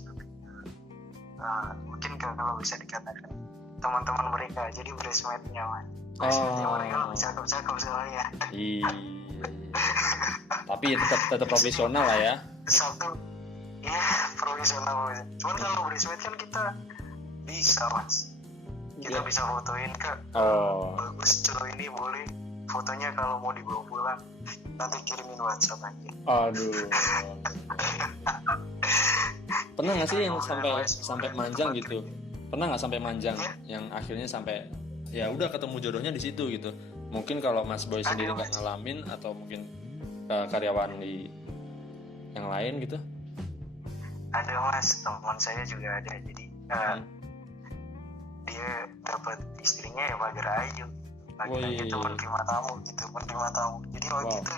Mungkin kalau bisa dikatakan teman-teman mereka jadi bridesmaid-nya mas. Bridesmaid-nya mereka lebih cakep soalnya. Iya. Tapi ya tetap profesional lah ya. Satu ya profesional. Cuman kalau bridesmaid kan kita bisa mas, kita bisa fotoin bagus cowok ini, boleh fotonya kalau mau dibawa pulang nanti kirimin WhatsApp aja. Aduh. Pernah nggak sih yang sampai manjang gitu? Pernah nggak sampai manjang yang akhirnya sampai ya udah ketemu jodohnya di situ gitu? Mungkin kalau Mas Boy sendiri nggak ngalamin atau mungkin karyawan di yang lain gitu? Ada mas, teman saya juga ada. Jadi dia dapat istrinya ya pagar ayu. Lagi-lagi itu penerima tamu. Jadi waktu itu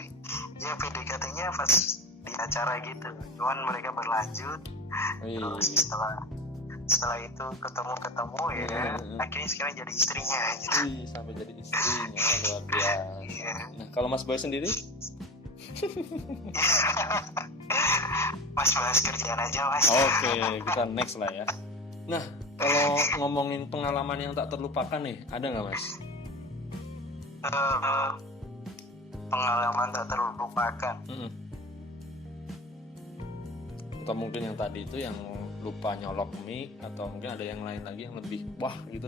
ya PDKT-nya pas di acara gitu. Cuman mereka berlanjut. Terus setelah itu ketemu ya akhirnya sekarang jadi istrinya gitu. Sampai jadi istrinya luar biasa. Nah kalau Mas Boy sendiri? Mas bahas kerjaan aja mas. Oke, kita next lah ya. Nah kalau ngomongin pengalaman yang tak terlupakan nih, ada nggak mas? Pengalaman tak terlupakan. Atau mungkin yang tadi itu yang lupa nyolok mic, atau mungkin ada yang lain lagi yang lebih wah gitu?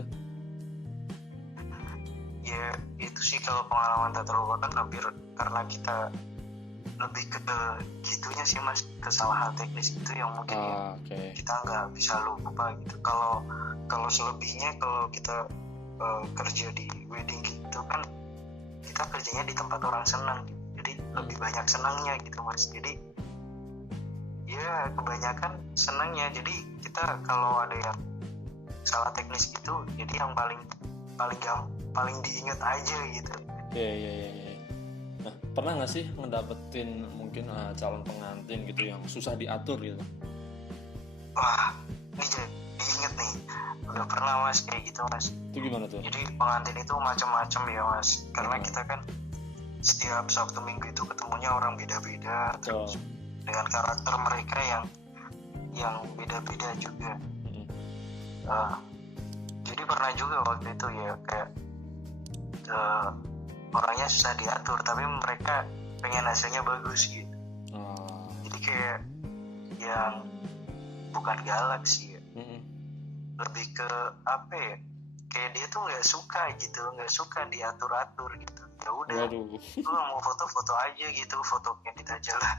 Ya itu sih kalau pengalaman tak terlupakan hampir karena kita lebih ke gitunya sih mas, kesalahan teknis itu yang mungkin kita nggak bisa lupa gitu. Kalau selebihnya kalau kita kerja di wedding gitu kan kita kerjanya di tempat orang senang gitu. Jadi lebih banyak senangnya gitu mas. Jadi ya kebanyakan senangnya. Jadi kita kalau ada yang salah teknis gitu, jadi yang paling diingat aja gitu. Iya. Nah, pernah nggak sih ngedapetin mungkin calon pengantin gitu yang susah diatur gitu? Wah, ini jadi inget nih, udah pernah mas kayak gitu mas. Itu gimana tuh? Jadi pengantin itu macam-macam ya mas, karena kita kan setiap Sabtu Minggu itu ketemunya orang beda-beda, terus dengan karakter mereka yang beda-beda juga. Jadi pernah juga waktu itu ya kayak orangnya susah diatur, tapi mereka pengen hasilnya bagus gitu. Jadi kayak yang bukan galak sih ya. Lebih ke apa ya, kayak dia tuh nggak suka diatur-atur gitu. Ya udah, lu mau foto-foto aja gitu, foto edit aja lah.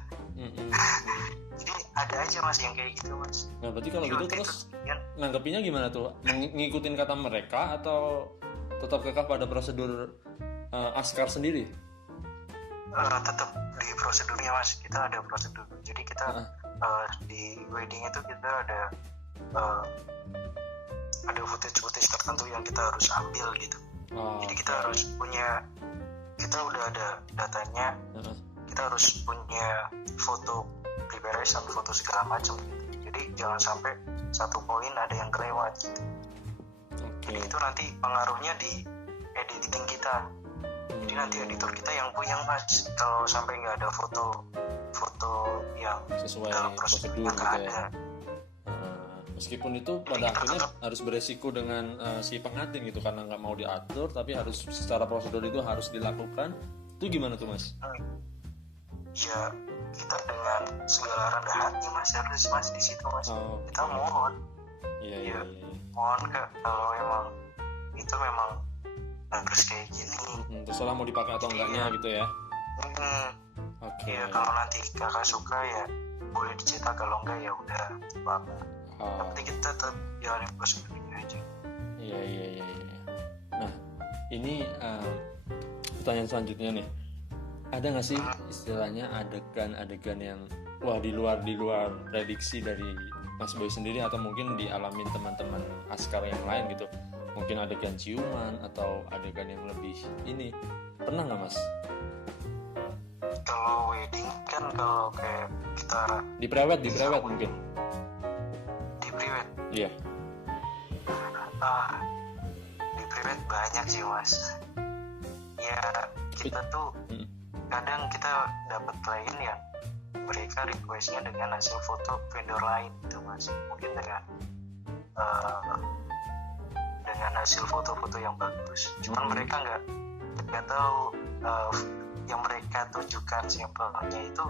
Jadi ada aja mas yang kayak gitu mas. Nah berarti kalau gitu terus nanggepinnya gimana tuh? Ngikutin kata mereka atau tetap kekeh pada prosedur askar sendiri? Tetap di prosedurnya mas, kita ada prosedur. Jadi kita di wedding itu kita ada footage tertentu yang kita harus ambil gitu. Jadi kita harus punya, kita udah ada datanya, kita harus punya foto preparation, foto segala macam gitu. Jadi jangan sampai satu poin ada yang kelewat gitu. Jadi itu nanti pengaruhnya di editing kita. Jadi nanti editor kita yang punya mas, kalau sampai nggak ada foto yang sesuai dalam prosedur yang gitu ya. Meskipun itu pada akhirnya harus beresiko dengan si pengantin gitu, karena nggak mau diatur, tapi harus secara prosedur itu harus dilakukan. Itu gimana tuh mas? Ya kita dengan segala rendah hati mas, harus mas di situ mas. Kita mohon. Iya. Mohon kak, kalau emang itu memang harus kayak gini. Terserah mau dipakai atau enggaknya gitu ya. Ya kalau nanti kakak suka ya boleh dicetak, kalau enggak ya udah apa. Yang penting kita tetap jalanin prosedurnya aja. Iya. Nah ini pertanyaan selanjutnya nih, ada nggak sih istilahnya adegan-adegan yang di luar prediksi dari Mas Boy sendiri, atau mungkin dialamin teman-teman askar yang lain gitu? Mungkin adegan ciuman atau adegan yang lebih ini, pernah nggak mas? Kalau wedding kan, kalau kayak kita di prewed mungkin. Di prewed? Iya. Di prewed banyak sih mas. Ya kita tuh kadang kita dapat klien yang mereka requestnya dengan hasil foto vendor lain gitu mas. Mungkin dengan hasil foto-foto yang bagus, cuman mereka nggak tahu yang mereka tunjukkan sampelnya itu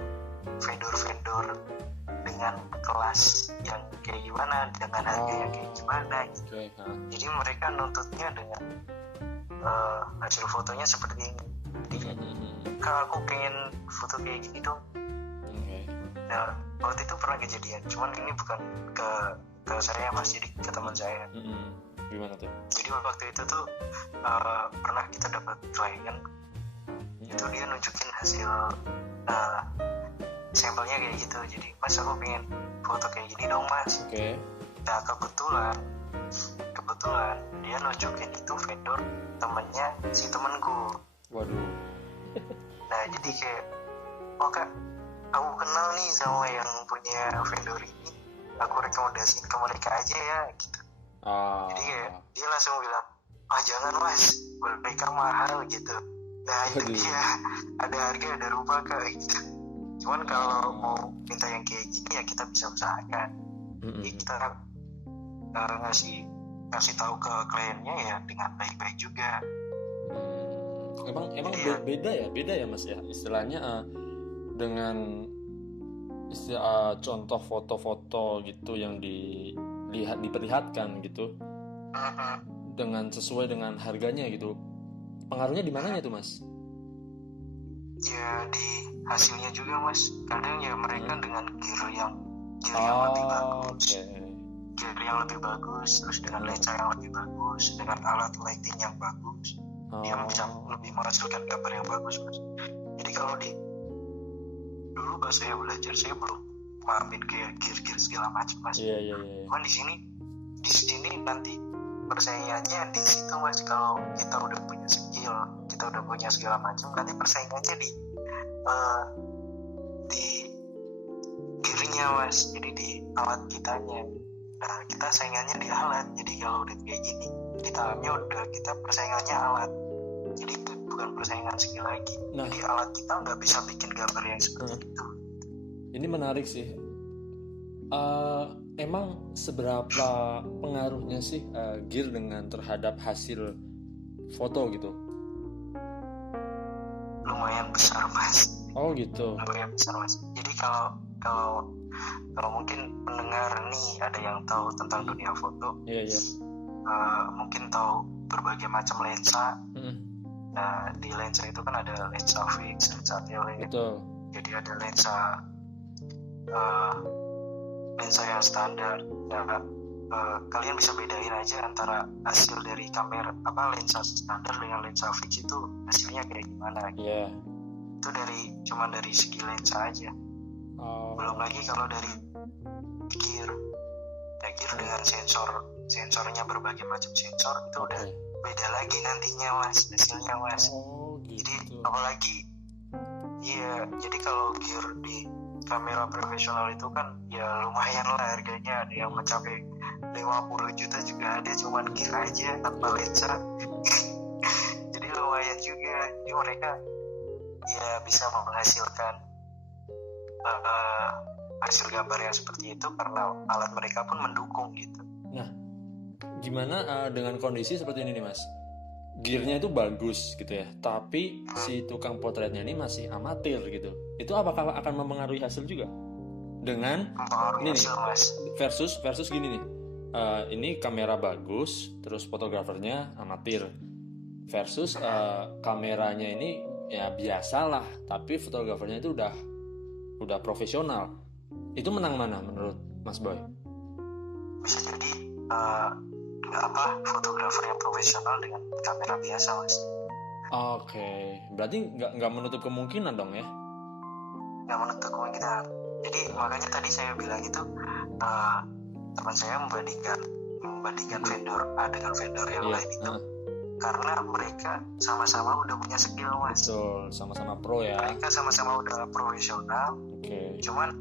vendor-vendor dengan kelas yang kayak gimana, dengan harga yang kayak gimana gitu. Jadi mereka nuntutnya dengan hasil fotonya seperti ini. Jadi kalau aku pengen foto kayak gini dong. Nah waktu itu pernah kejadian, cuman ini bukan ke saya mas, jadi ke teman saya. Gimana tuh? Jadi waktu itu tuh pernah kita dapat klien itu dia nunjukin hasil sampelnya kayak gitu. Jadi mas aku pengen foto kayak gini dong mas. Nah kebetulan dia nunjukin itu vendor temennya si temanku. Waduh. Nah jadi kayak kak aku kenal nih sama yang punya vendor ini, aku rekomendasiin ke mereka aja ya gitu. Jadi kayak dia langsung bilang, jangan mas, mereka mahal gitu. Nah itu dia, ada harga ada rupa kak gitu. Cuman kalau mau minta yang kayak gini ya kita bisa usahakan. Jadi kita ngasih tahu ke kliennya ya dengan baik-baik juga. Emang beda ya mas ya, istilahnya dengan contoh foto-foto gitu yang diperlihatkan gitu, dengan sesuai dengan harganya gitu, pengaruhnya di mananya tuh mas? Ya di hasilnya juga mas. Kadang ya mereka dengan gear yang lebih bagus, gear yang lebih bagus, terus dengan lensa yang lebih bagus, dengan alat lighting yang bagus, dia bisa lebih menghasilkan gambar yang bagus mas. Jadi kalau dulu pas saya belajar saya belum pahamin kayak gear segala macam mas. Iya. Cuman di sini nanti persaingannya di situ mas. Kalau kita udah punya segi skill, kita udah punya segala macam, nanti persaingannya di gearnya mas, jadi di alat kitanya. Nah kita saingannya di alat, jadi kalau udah kayak gini di tahapnya udah kita persaingannya alat, jadi itu bukan persaingan skill lagi. Nah. Jadi alat kita nggak bisa bikin gambar yang seperti itu. Ini menarik sih. Emang seberapa pengaruhnya sih gear dengan terhadap hasil foto gitu? Lumayan besar mas. Oh gitu. Lumayan besar mas. Jadi kalau mungkin pendengar nih ada yang tahu tentang dunia foto, Iya. mungkin tahu berbagai macam lensa. Mm-mm. Nah di lensa itu kan ada lensa fix, lensa tele. Betul. Jadi ada lensa yang standar. Nah, kalian bisa bedain aja antara hasil dari kamera lensa standar dengan lensa fix itu hasilnya kayak gimana. Iya. Itu cuma dari segi lensa aja. Oh. Belum lagi kalau dari gear. Ya, gear dengan sensornya berbagai macam sensor itu udah beda lagi nantinya mas, hasilnya mas. Oh gitu. Jadi apalagi jadi kalau gear di kamera profesional itu kan ya lumayan lah harganya, ada yang mencapai 50 juta juga ada, cuman gear aja tanpa lensa. Jadi lumayan juga. Jadi mereka ya bisa menghasilkan hasil gambar yang seperti itu karena alat mereka pun mendukung gitu. Nah, gimana dengan kondisi seperti ini nih mas? Gearnya itu bagus gitu ya, tapi si tukang potretnya ini masih amatir gitu. Itu apakah akan mempengaruhi hasil juga? Dengan Mempengaruhi ini nih, hasil mas. versus gini nih. Ini kamera bagus, terus fotografernya amatir. Versus kameranya ini ya biasalah, tapi fotografernya itu udah profesional. Itu menang mana menurut Mas Boy? Bisa jadi fotografer yang profesional dengan kamera biasa mas. Oke, berarti nggak menutup kemungkinan dong ya? Nggak menutup kemungkinan. Jadi makanya tadi saya bilang itu teman saya membandingkan vendor A dengan vendor yang lain itu karena mereka sama-sama udah punya skill mas. Betul, sama-sama pro ya. Mereka sama-sama udah profesional. Oke. Cuman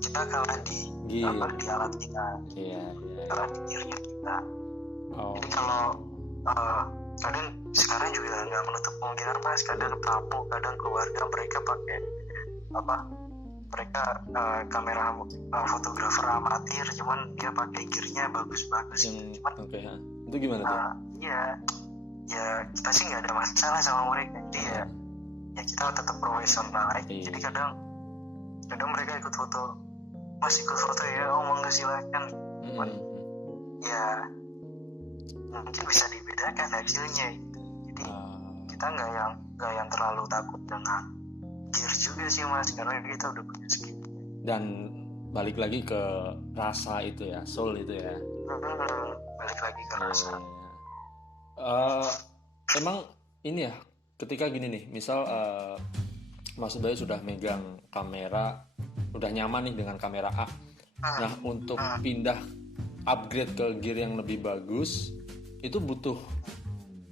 kita kalah di alat kita. Iya. Kalah di gearnya kita. Oh. Jadi kalau kadang sekarang juga nggak menutup kemungkinan mas, kadang tamu, kadang keluarga mereka pakai mereka kamera fotografer amatir, cuman dia pakai gearnya bagus-bagus. Cuman itu gimana tuh? Ya kita sih nggak ada masalah sama mereka. Jadi ya kita tetap profesional aja. Jadi kadang mereka ikut foto, mas ikut foto ya, monggo silakan. Cuman ya mungkin bisa dibedakan hasilnya gitu. Jadi kita nggak yang terlalu takut dengan gear juga sih mas, karena kita udah punya skill. Dan balik lagi ke rasa itu ya, soul itu ya. Balik lagi ke rasa. Emang ini ya, ketika gini nih, misal Mas Bayu sudah megang kamera, udah nyaman nih dengan kamera A. Nah, untuk pindah upgrade ke gear yang lebih bagus, itu butuh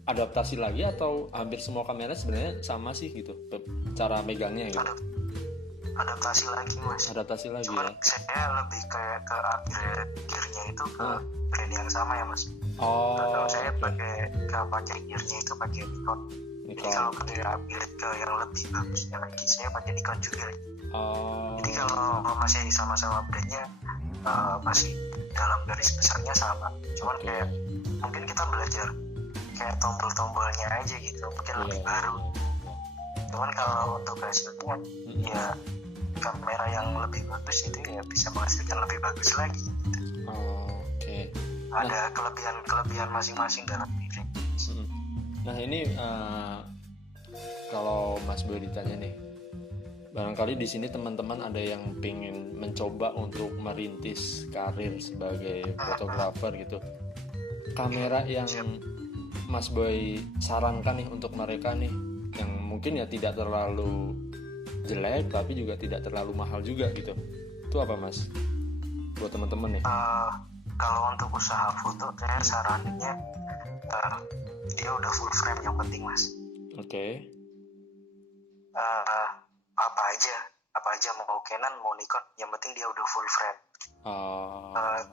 adaptasi lagi atau hampir semua kamera sebenarnya sama sih gitu, cara megangnya gitu? Adaptasi lagi mas. Adaptasi lagi. Cuman ya. Saya lebih kayak ke upgrade gearnya itu ke brand yang sama ya mas. Kalau saya pakai gearnya itu pakai Nikon. Jadi kalau pakai upgrade ke yang lebih bagusnya lagi, saya pakai Nikon juga. Jadi kalau masih sama-sama brandnya, masih dalam garis besarnya sama. Cuman kayak mungkin kita belajar kayak tombol-tombolnya aja gitu, mungkin lebih baru. Cuman kalau untuk hasilnya ya kamera yang lebih bagus itu ya bisa menghasilkan lebih bagus lagi gitu. Ada kelebihan masing-masing dalam diri. Nah ini kalau Mas Boy ditanya nih, barangkali di sini teman-teman ada yang pengen mencoba untuk merintis karir sebagai fotografer gitu. Kamera yang Mas Boy sarankan nih untuk mereka nih, yang mungkin ya tidak terlalu jelek tapi juga tidak terlalu mahal juga gitu. Itu apa Mas? Buat teman-teman nih. kalau untuk usaha foto saya sarannya dia udah full frame yang penting mas. Oke. Apa aja mau Canon mau Nikon yang penting dia udah full frame.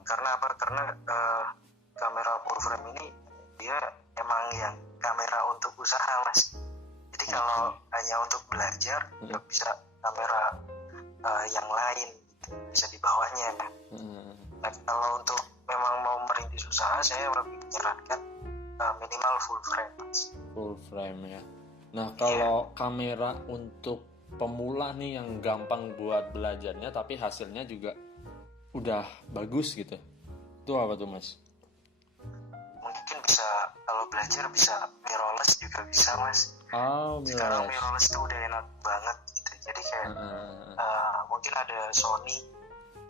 Karena apa? Karena kamera full frame ini dia emang yang kamera untuk usaha mas. Jadi kalau hanya untuk belajar nggak bisa kamera yang lain bisa di bawahnya. Nah kalau untuk memang mau merintis usaha saya lebih menyarankan minimal full frame mas. Full frame ya. Nah kalau kamera untuk pemula nih yang gampang buat belajarnya tapi hasilnya juga udah bagus gitu, itu apa tuh mas? Mungkin bisa kalau belajar bisa mirrorless juga bisa mas. Sekarang mirrorless itu udah enak banget gitu. Jadi kayak mungkin ada Sony,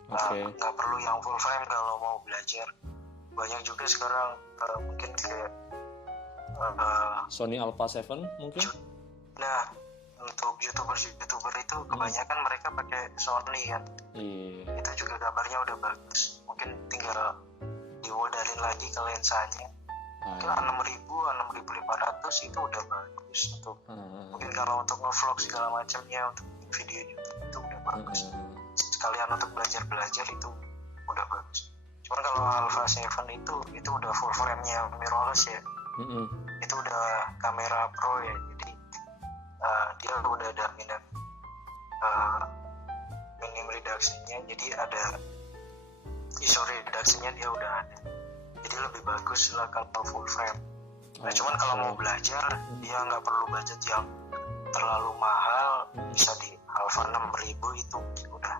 nggak perlu yang full frame kalau mau belajar. Banyak juga sekarang mungkin kayak Sony Alpha 7 mungkin. Nah untuk youtuber itu kebanyakan mereka pakai Sony kan. Itu juga gambarnya udah bagus. Mungkin tinggal dimodalin lagi ke lensanya. Mungkin 6.000, 6.500 itu udah bagus untuk mungkin kalau untuk nge-vlog segala macamnya, untuk video YouTube itu udah bagus. Sekalian untuk belajar itu udah bagus. Cuman kalau Alpha 7 itu udah full frame-nya mirrorless ya. Itu udah kamera pro ya. Jadi dia udah ada minim reduction-nya. Jadi ada ISO reduction-nya dia udah ada. Jadi lebih bagus lah kalau full frame. Nah cuman kalau mau belajar dia nggak perlu budget yang terlalu mahal, bisa di Alpha 6.000 itu udah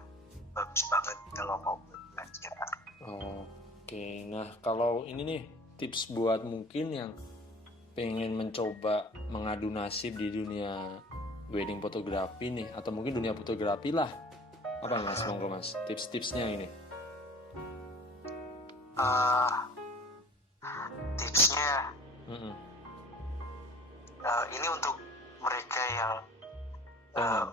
bagus banget kalau mau belajar. Oke, nah kalau ini nih tips buat mungkin yang pengen mencoba mengadu nasib di dunia wedding fotografi nih, atau mungkin dunia fotografi lah, apa mas? Monggo mas, tips-tipsnya ini. Tipsnya ini untuk mereka yang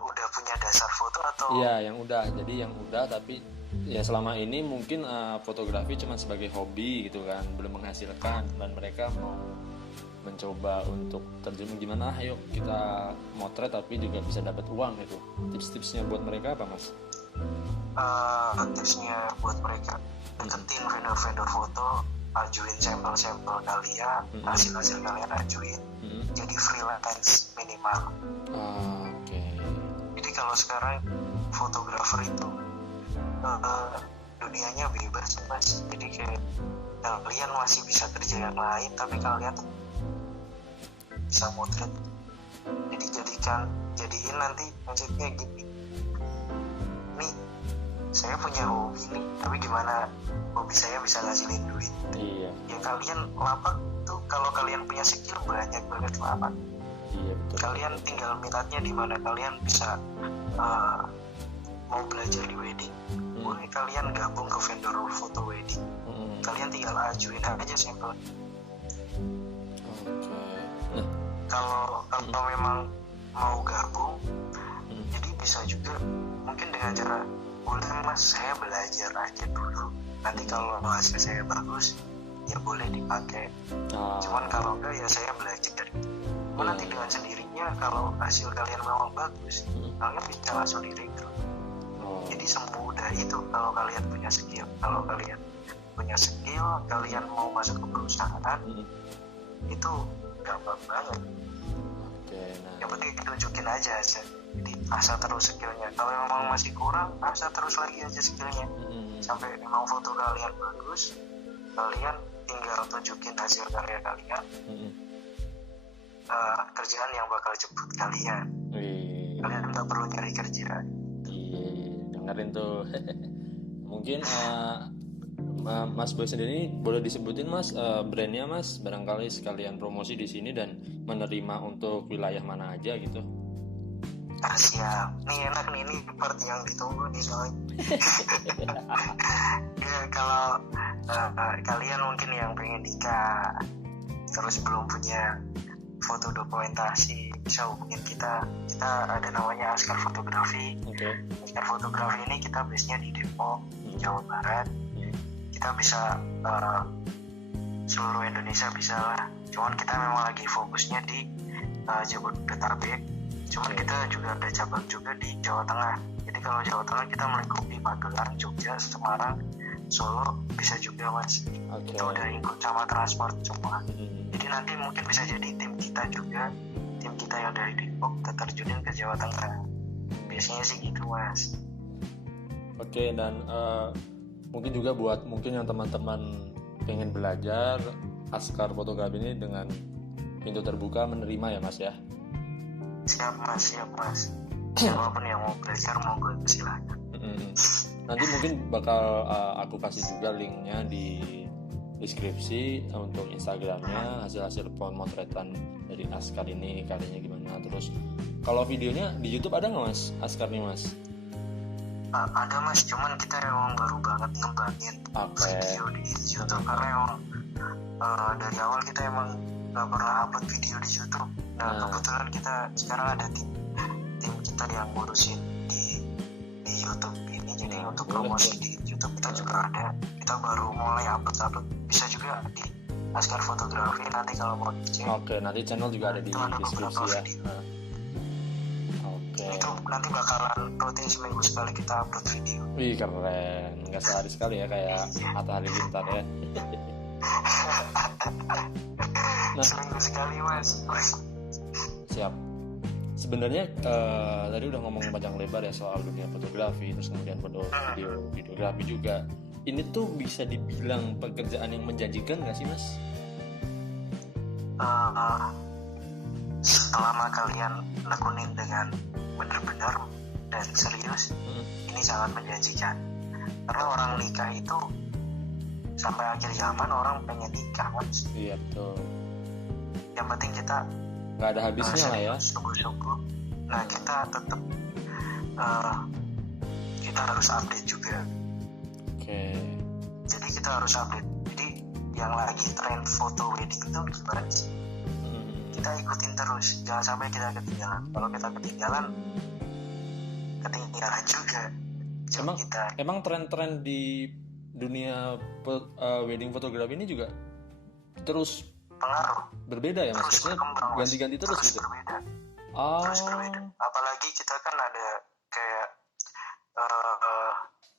udah punya dasar foto atau? Iya, yang udah. Jadi yang udah tapi ya selama ini mungkin fotografi cuma sebagai hobi gitu kan, belum menghasilkan, dan mereka mau mencoba untuk terjun gimana, ayo kita motret tapi juga bisa dapat uang gitu. Tips-tipsnya buat mereka apa mas? Tipsnya buat mereka deketin vendor-vendor foto, ajuin sampel-sampel kalian, hasil-hasil kalian ajuin, jadi freelance minimal. Jadi kalau sekarang fotografer itu dunianya bebas mas, jadi kayak kalian masih bisa kerja yang lain tapi kalian bisa motret. Jadi jadiin nanti konsepnya gini, nih saya punya hobi nih, tapi gimana hobi saya bisa ngasilin duit. Ya kalian lapak tuh, kalau kalian punya skill banyak banget lapak. Betul. Kalian tinggal minatnya di mana, kalian bisa mau belajar di wedding, boleh kalian gabung ke vendor foto wedding. Kalian tinggal ajuin aja sampel. Kalau memang mau gabung, jadi bisa juga mungkin dengan cara, boleh mas saya belajar aja dulu, nanti kalau hasil saya bagus ya boleh dipakai. Cuman kalau enggak ya saya belajar. Nanti dengan sendirinya kalau hasil kalian memang bagus, kalian bisa langsung direkrut. Jadi semudah itu kalau kalian punya skill. Kalau kalian punya skill, kalian mau masuk ke perusahaan, itu gampang banget. Yang penting tunjukin aja. Jadi asah terus skillnya. Kalau memang masih kurang, asah terus lagi aja skillnya. Sampai memang foto kalian bagus, kalian tinggal tunjukin hasil karya kalian. Kerjaan yang bakal jemput kalian. Kalian nggak perlu nyari kerja. Dengerin tuh. Mungkin Mas Boy sendiri boleh disebutin mas brandnya mas, barangkali sekalian promosi di sini dan menerima untuk wilayah mana aja gitu. Siap, nih enak nih, ini part yang ditunggu nih soalnya. Ya, kalau kalian mungkin yang pengen nikah terus belum punya foto dokumentasi, bisa hubungin kita ada namanya Askar Fotografi. Askar Fotografi ini kita base-nya di Depok, Jawa Barat. Kita kita bisa seluruh Indonesia bisa lah. Cuman kita memang lagi fokusnya di Jabodetabek. Cuman kita juga ada cabang juga di Jawa Tengah. Jadi kalau Jawa Tengah kita melingkupi Magelang, Jogja, Semarang, Solo bisa juga mas. Oke. Itu udah ikut sama transport semua. Jadi nanti mungkin bisa jadi tim kita juga, tim kita yang dari Depok terjunin ke Jawa Tengah. Biasanya sih gitu mas. Oke, dan mungkin juga buat mungkin yang teman-teman pengen belajar Askar fotografi ini dengan pintu terbuka menerima ya mas ya. Siap mas. Siapapun yang mau belajar monggo silakan. Nanti mungkin bakal aku kasih juga linknya di deskripsi untuk Instagramnya, hasil-hasil pemotretan dari Askar ini karyanya gimana. Terus kalau videonya di YouTube ada nggak mas Askar nih mas? Ada mas, cuman kita emang baru banget ngembangin video di YouTube karena emang dari awal kita emang nggak pernah upload video di YouTube. Nah kebetulan kita sekarang ada tim kita yang ngurusin di YouTube ini, jadi untuk promosi di YouTube kita juga ada. Kita baru mulai upload, bisa juga di Askar Fotografi nanti kalau mau dicek. Oke, nanti channel juga ada di deskripsi ya. Oke. Itu nanti bakalan rutin seminggu sekali kita upload video. Wih keren, nggak sehari sekali ya kayak Atta Halilintar ya. Seminggu sekali mas. Siap. Sebenarnya tadi udah ngomong panjang lebar ya soal dunia fotografi, terus kemudian videografi juga. Ini tuh bisa dibilang pekerjaan yang menjanjikan nggak sih mas? Selama kalian nekunin dengan benar-benar dan serius, ini sangat menjanjikan. Karena orang nikah itu sampai akhir zaman orang pengen nikah mas. Iya betul. Yang penting kita nggak ada habisnya lah ya. Sungguh-sungguh. Nah kita tetap kita harus update juga. Oke. Jadi kita harus update. Jadi yang lagi tren foto wedding itu gimana sih? Kita ikutin terus. Jangan sampai kita ketinggalan. Kalau kita ketinggalan juga. Emang tren-tren di dunia wedding fotografi ini juga terus pengaruh. Berbeda ya mas? Maksudnya ganti-ganti terus gitu? Berbeda. Terus berbeda. Apalagi kita kan ada kayak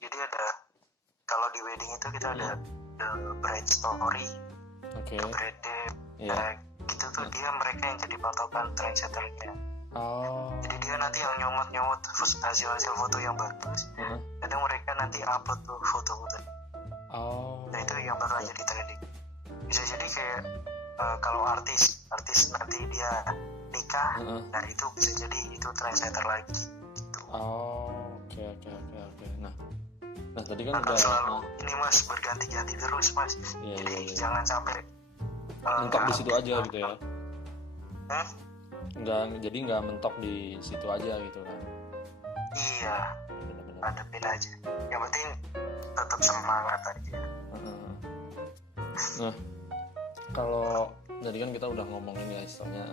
jadi ada kalau di wedding itu kita ada the bride story, the bride day, gitu tuh dia mereka yang jadi patokan trendsetternya. Jadi dia nanti yang nyomot hasil foto yang bagus. Kadang mereka nanti upload tuh foto-foto. Nah itu yang bakal jadi trending. Bisa jadi kayak kalau artis nanti dia nikah, nah itu bisa jadi itu trendsetter lagi gitu. Oke. Nah tadi kan udah selalu ini mas berganti-ganti terus mas. Jadi jangan sampai mentok di situ aja gitu ya. Nggak mentok di situ aja gitu kan. Iya, hadapin aja. Yang penting tetap semangat aja. Nah kalau tadi kan kita udah ngomongin ya istilahnya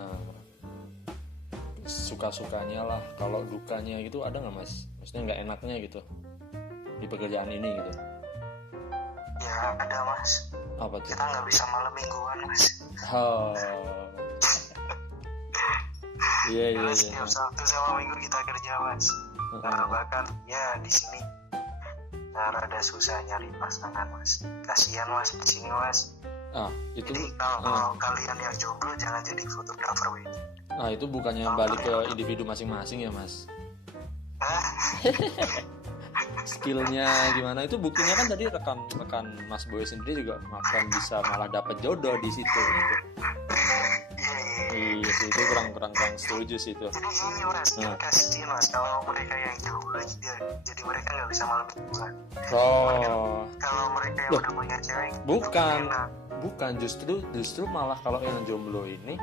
suka-sukanya lah. Kalau dukanya gitu ada nggak mas? Maksudnya nggak enaknya gitu di pekerjaan ini gitu? Ya ada mas. Apa tuh? Kita nggak bisa malam mingguan mas. Iya. Setiap Sabtu sama Minggu kita kerja mas. Karena bahkan ya di sini rada susah nyari pasangan mas. Kasihan mas di sini mas. Itu. Jadi kalau kalian yang jomblo jangan jadi fotografer wedding. Itu bukannya balik ke individu masing-masing ya mas? Skillnya gimana itu buktinya kan tadi rekan Mas Boy sendiri juga akan bisa malah dapat jodoh di situ gitu. Iya sih itu kurang setuju sih itu. Jadi gini mas, kasihin mas kalau mereka yang jomblo jadi mereka nggak bisa malam mingguan. Kalau mereka yang udah punya cewek bukan justru malah kalau yang jomblo ini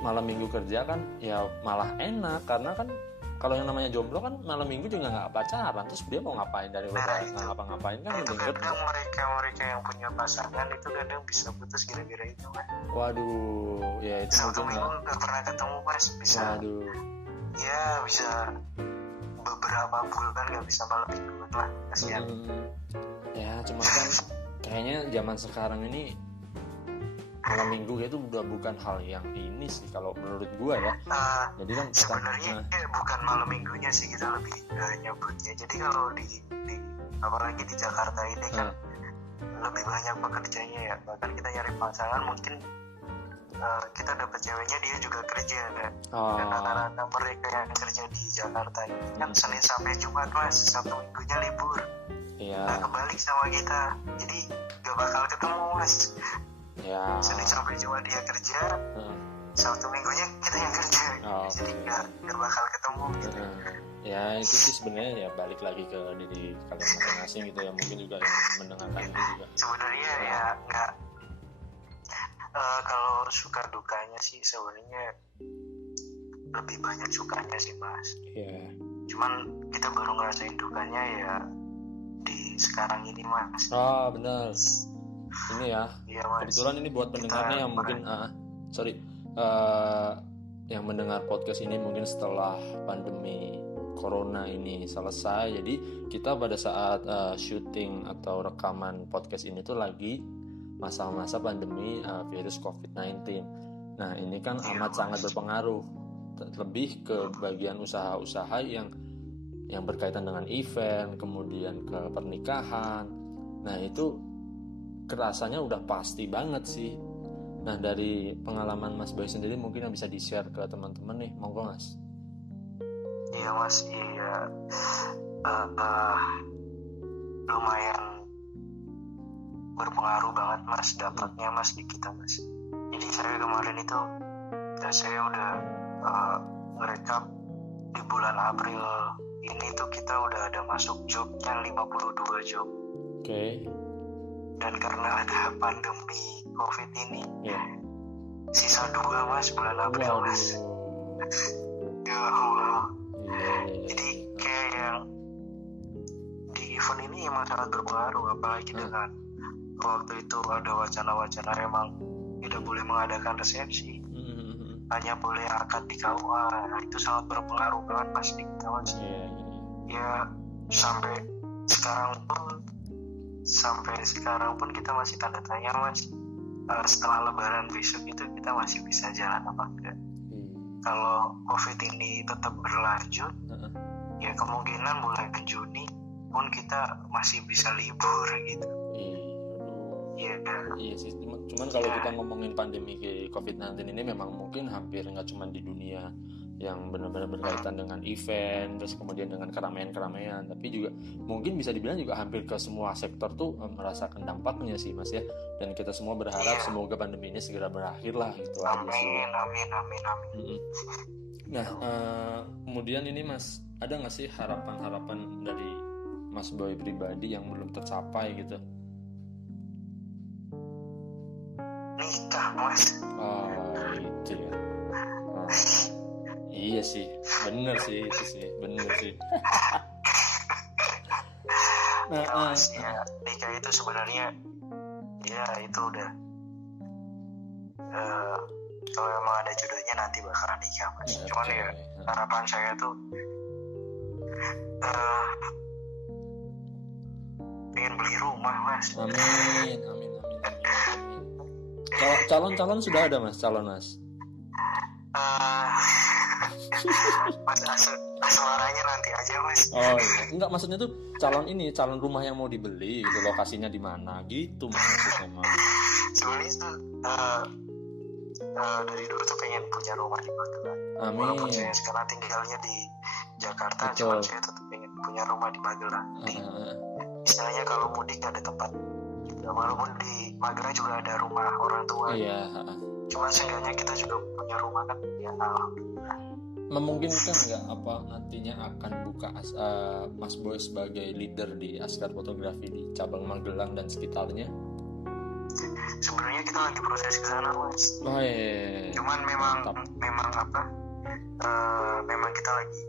malam minggu kerja kan ya malah enak karena kan kalau yang namanya jomblo kan malam minggu juga nggak pacaran, terus dia mau ngapain dari luar nggak ngapa-ngapain kan itu kadang mereka yang punya pasangan itu kadang bisa putus gara-gara itu kan. Waduh, ya itu Sabtu Minggu nggak pernah ketemu mas, bisa. Waduh. Ya bisa beberapa bulan nggak bisa malam mingguan lah, kasihan. Ya cuma kan kayaknya zaman sekarang ini malam minggu itu udah bukan hal yang ini sih kalau menurut gua ya. Jadi kan sebenarnya bukan malam minggunya sih, kita lebih nyebutnya. Jadi kalau di apalagi di Jakarta ini kan lebih banyak pekerjanya ya. Bahkan kita nyari pasangan mungkin kita dapat ceweknya dia juga kerja kan. Dan rata-rata mereka yang kerja di Jakarta ini kan Senin sampai Jumat Mas, Sabtu minggunya libur. Iya. Nah kebalik sama kita, jadi gak bakal ketemu Mas. Ya. Senin sampai Jumat dia kerja, Sabtu minggunya kita yang kerja, jadi nggak bakal ketemu gitu. Ya itu sih sebenarnya ya balik lagi ke diri kalian masing-masing gitu ya, mungkin juga yang mendengarkan ini juga. Sebenarnya ya nggak kalau suka dukanya sih sebenarnya lebih banyak sukanya sih Mas. Iya. Cuman kita baru ngerasain dukanya ya di sekarang ini Mas. Benar. Ini ya, kebetulan ini buat pendengarnya yang mungkin yang mendengar podcast ini mungkin setelah pandemi corona ini selesai. Jadi kita pada saat syuting atau rekaman podcast ini tuh lagi masa-masa pandemi virus COVID-19. Nah ini kan amat sangat berpengaruh, lebih ke bagian usaha-usaha yang berkaitan dengan event, kemudian ke pernikahan. Nah itu kerasanya udah pasti banget sih. Nah dari pengalaman Mas Boy sendiri mungkin yang bisa di-share ke teman-teman nih, monggo Mas. Iya Mas, iya. Lumayan berpengaruh banget Mas dampaknya Mas di kita Mas. Jadi saya kemarin itu saya udah ngerekap di bulan April ini tuh kita udah ada masuk jobnya 52 job. Oke. Dan karena ada pandemi COVID ini, sisa 2 Mas bulan April Mas. Ya Allah. Jadi kayak yang di event ini emang sangat berpengaruh, apalagi dengan waktu itu ada wacana-wacana emang tidak boleh mengadakan resepsi, hanya boleh akad di KUA. Nah, itu sangat berpengaruh banget Mas di kita Mas. Ya sampai sekarang pun kita masih tanda tanya Mas, setelah lebaran besok itu kita masih bisa jalan apa enggak. Kalau COVID ini tetap berlanjut, ya kemungkinan bulan Juni pun kita masih bisa libur gitu. Iya sih, cuman kalau kita ngomongin pandemi COVID-19 ini memang mungkin hampir nggak cuma di dunia yang benar-benar berkaitan dengan event, terus kemudian dengan keramaian-keramaian, tapi juga mungkin bisa dibilang juga hampir ke semua sektor tuh merasakan dampaknya sih Mas ya. Dan kita semua berharap semoga pandemi ini segera berakhir lah gitu aja sih. Amin. Nah kemudian ini Mas, ada nggak sih harapan-harapan dari Mas Boy pribadi yang belum tercapai gitu? Nikah Mas. Itu ya. Iya sih, bener sih. Mas, ya nikah itu sebenarnya ya itu udah kalau emang ada jodohnya nanti bakalan nikah Mas. Cuman ya harapan saya tuh pengen beli rumah Mas. Amin. Calon sudah ada Mas, Mas. Mas asmaranya nanti aja Mas. Oh iya. Enggak, maksudnya tuh calon rumah yang mau dibeli gitu, lokasinya di mana gitu maksudnya Mas. Sebenarnya tuh dari dulu tuh pengen punya rumah di Magelang. Amin. Walaupun saya sekarang tinggalnya di Jakarta, cuman saya tetap pengen punya rumah di Magelang. Istilahnya kalau mudik ada tempat. Walaupun di Magelang juga ada rumah orang tua. Iya. Cuman seenggaknya kita juga punya rumah kan. Ya alhamdulillah. Memungkinkan nggak apa nantinya akan buka Mas Boy sebagai leader di Askar Fotografi di cabang Magelang dan sekitarnya? Sebenarnya kita lagi proses ke sana Mas. Cuman memang kita lagi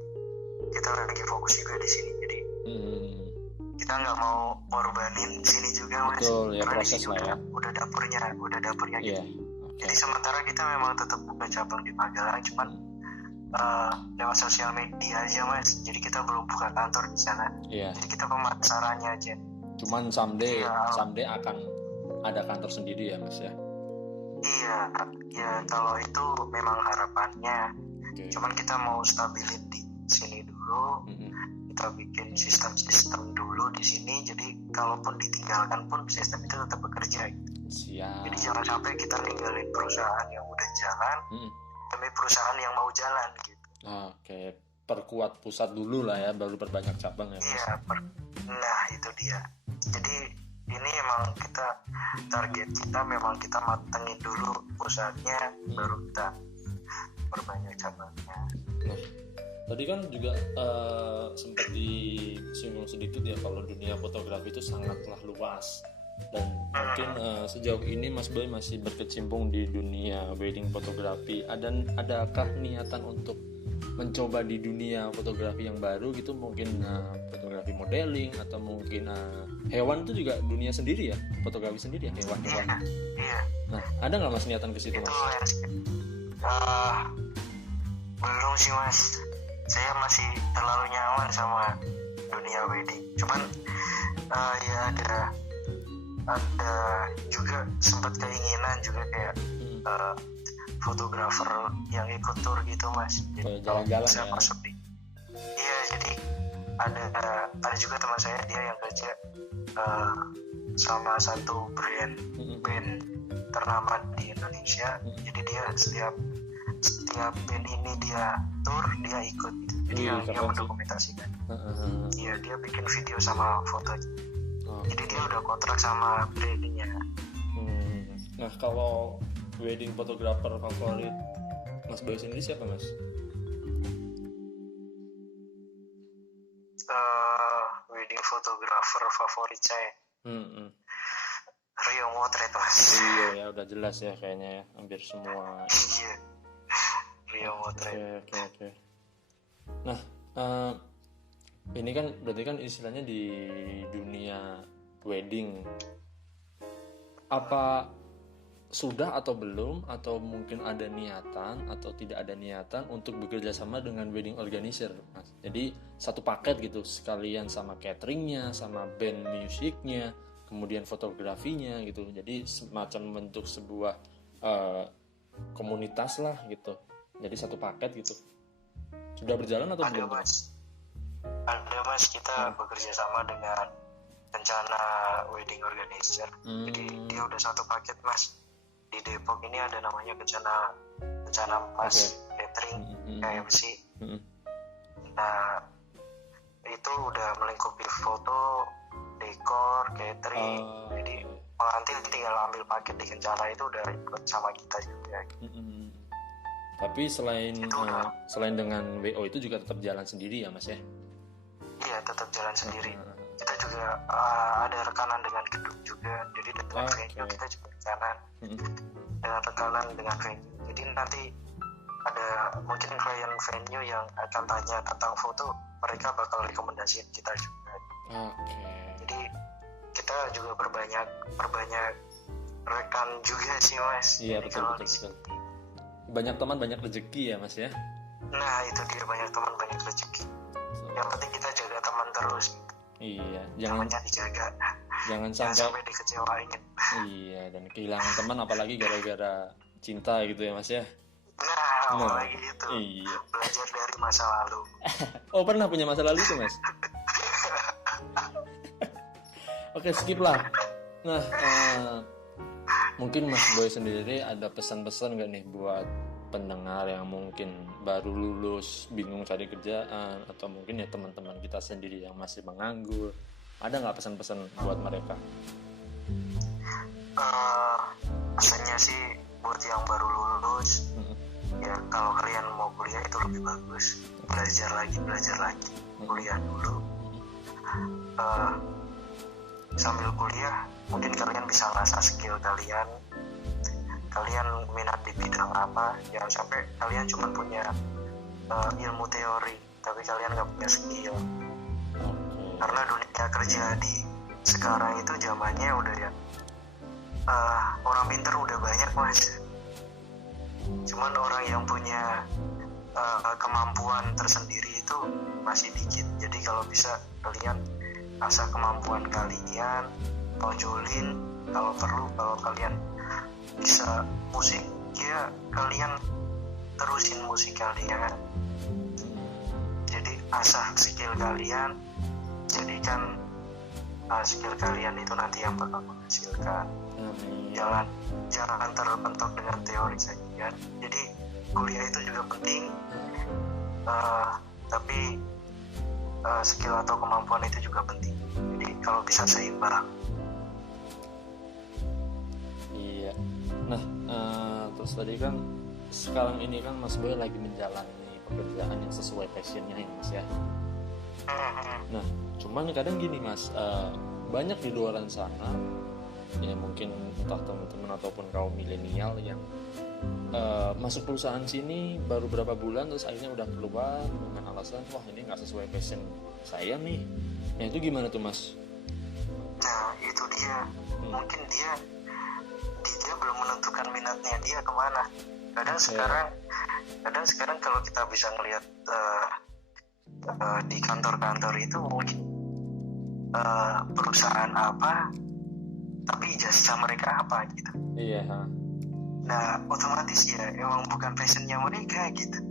fokus juga di sini, jadi kita nggak mau korbanin sini juga Mas. Betul, ya, karena di proses sini udah dapurnya gitu. Jadi sementara kita memang tetap buka cabang di Magelang, cuman lewat sosial media aja Mas. Jadi kita belum buka kantor di sana. Jadi kita pemasarannya aja. Cuman someday akan ada kantor sendiri ya Mas ya. Iya, ya kalau itu memang harapannya. Cuman kita mau stabilin di sini dulu. Kita bikin sistem-sistem dulu di sini. Jadi kalaupun ditinggalkan pun sistem itu tetap bekerja. Siap. Jadi jangan sampai kita ninggalin perusahaan yang udah jalan demi perusahaan yang mau jalan gitu. Oke, perkuat pusat dulu lah ya, baru perbanyak cabang ya Mas. Iya, nah itu dia. Jadi ini emang target kita memang kita matengin dulu pusatnya, baru kita perbanyak cabangnya. Nah, tadi kan juga sempat disinggung sedikit ya kalau dunia fotografi itu sangatlah luas dan mungkin sejauh ini Mas Boy masih berkecimpung di dunia wedding fotografi. Adakah niatan untuk mencoba di dunia fotografi yang baru gitu, mungkin fotografi modeling atau mungkin hewan itu juga dunia sendiri ya, fotografi sendiri ya, hewan-hewan. Iya. Nah, ada nggak Mas niatan ke situ Mas? Belum sih Mas, saya masih terlalu nyaman sama dunia wedding. Cuman ya ada juga sempat keinginan juga kayak fotografer yang ikut tour gitu Mas. Jadi jalan-jalan bisa ya. masuk di. Iya, jadi ada juga teman saya dia yang kerja sama satu band ternama di Indonesia. Jadi dia setiap band ini dia tour, dia ikut. Jadi yang mendokumentasikan. Iya, dia bikin video sama foto. Jadi dia udah kontrak sama brandnya. Nah, kalau wedding photographer favorit Mas Boy sendiri siapa Mas? Wedding photographer favorit saya Rio Motret Mas. Iya ya, udah jelas ya kayaknya ya, hampir semua. Iya, Rio Motret. Oke. Nah, ini kan berarti kan istilahnya di dunia wedding, apa sudah atau belum, atau mungkin ada niatan atau tidak ada niatan untuk bekerja sama dengan wedding organizer Mas? Jadi satu paket gitu, sekalian sama cateringnya, sama band musiknya, kemudian fotografinya gitu. Jadi semacam bentuk sebuah komunitas lah gitu. Jadi satu paket gitu. Sudah berjalan atau belum? Ada mas, kita bekerja sama dengan rencana wedding organizer. Jadi dia udah satu paket mas. Di Depok ini ada namanya rencana mas catering KFC. Nah itu udah melingkupi foto, dekor, catering. Jadi pengantin tinggal ambil paket di rencana itu udah ikut sama kita juga. Tapi selain dengan WO itu juga tetap jalan sendiri ya mas ya? Iya, tetap jalan sendiri. Kita juga ada rekanan dengan gedung juga. Jadi dengan venue kita juga rekanan dengan rekanan dengan venue. Jadi nanti ada mungkin klien venue yang akan tanya tentang foto, mereka bakal rekomendasiin kita juga. Jadi kita juga perbanyak rekan juga sih mas. Iya, betul. Banyak teman banyak rezeki ya mas ya. Nah itu dia, banyak teman banyak rezeki. Yang penting kita jaga teman terus. Iya, jangan dijaga. Jangan sampai dikecewain. Iya, dan kehilangan teman apalagi gara-gara cinta gitu ya mas ya. Nah apalagi itu. Iya. Belajar dari masa lalu. Oh, pernah punya masa lalu itu mas? Oke, skip lah. Nah, mungkin Mas Boy sendiri ada pesan-pesan gak nih buat pendengar yang mungkin baru lulus, bingung cari kerjaan, atau mungkin ya teman-teman kita sendiri yang masih menganggur? Ada nggak pesan-pesan buat mereka? Pesannya sih buat yang baru lulus, ya kalau kalian mau kuliah itu lebih bagus, belajar lagi, kuliah dulu. Sambil kuliah mungkin kalian bisa ngasah skill kalian minat di bidang apa. Jangan sampai kalian cuma punya ilmu teori tapi kalian nggak punya skill. Karena dunia kerja di sekarang itu zamannya udah ya orang pintar udah banyak mas, cuman orang yang punya kemampuan tersendiri itu masih dikit. Jadi kalau bisa kalian asah kemampuan kalian, tonjolin kalau perlu. Kalau kalian bisa musik ya kalian terusin musik kalian, jadi asah skill kalian, jadikan skill kalian itu nanti yang bakal menghasilkan. Jangan terbentuk dengan teori saja. Jadi kuliah itu juga penting, tapi skill atau kemampuan itu juga penting. Jadi kalau bisa seimbang. Iya. Nah, terus tadi kan sekarang ini kan Mas Boy lagi menjalani pekerjaan yang sesuai passionnya ya Mas ya. Nah, cuman kadang gini Mas, banyak di luaran sana ya mungkin entah teman-teman ataupun kaum milenial yang masuk perusahaan sini baru berapa bulan terus akhirnya udah keluar dengan alasan wah ini nggak sesuai passion saya nih. Nah itu gimana tuh Mas? Nah itu dia, mungkin dia belum menentukan minatnya dia kemana. Kadang sekarang kalau kita bisa ngelihat di kantor-kantor itu mungkin perusahaan apa tapi jasa mereka apa gitu. Iya. Nah otomatis ya emang bukan passionnya mereka gitu.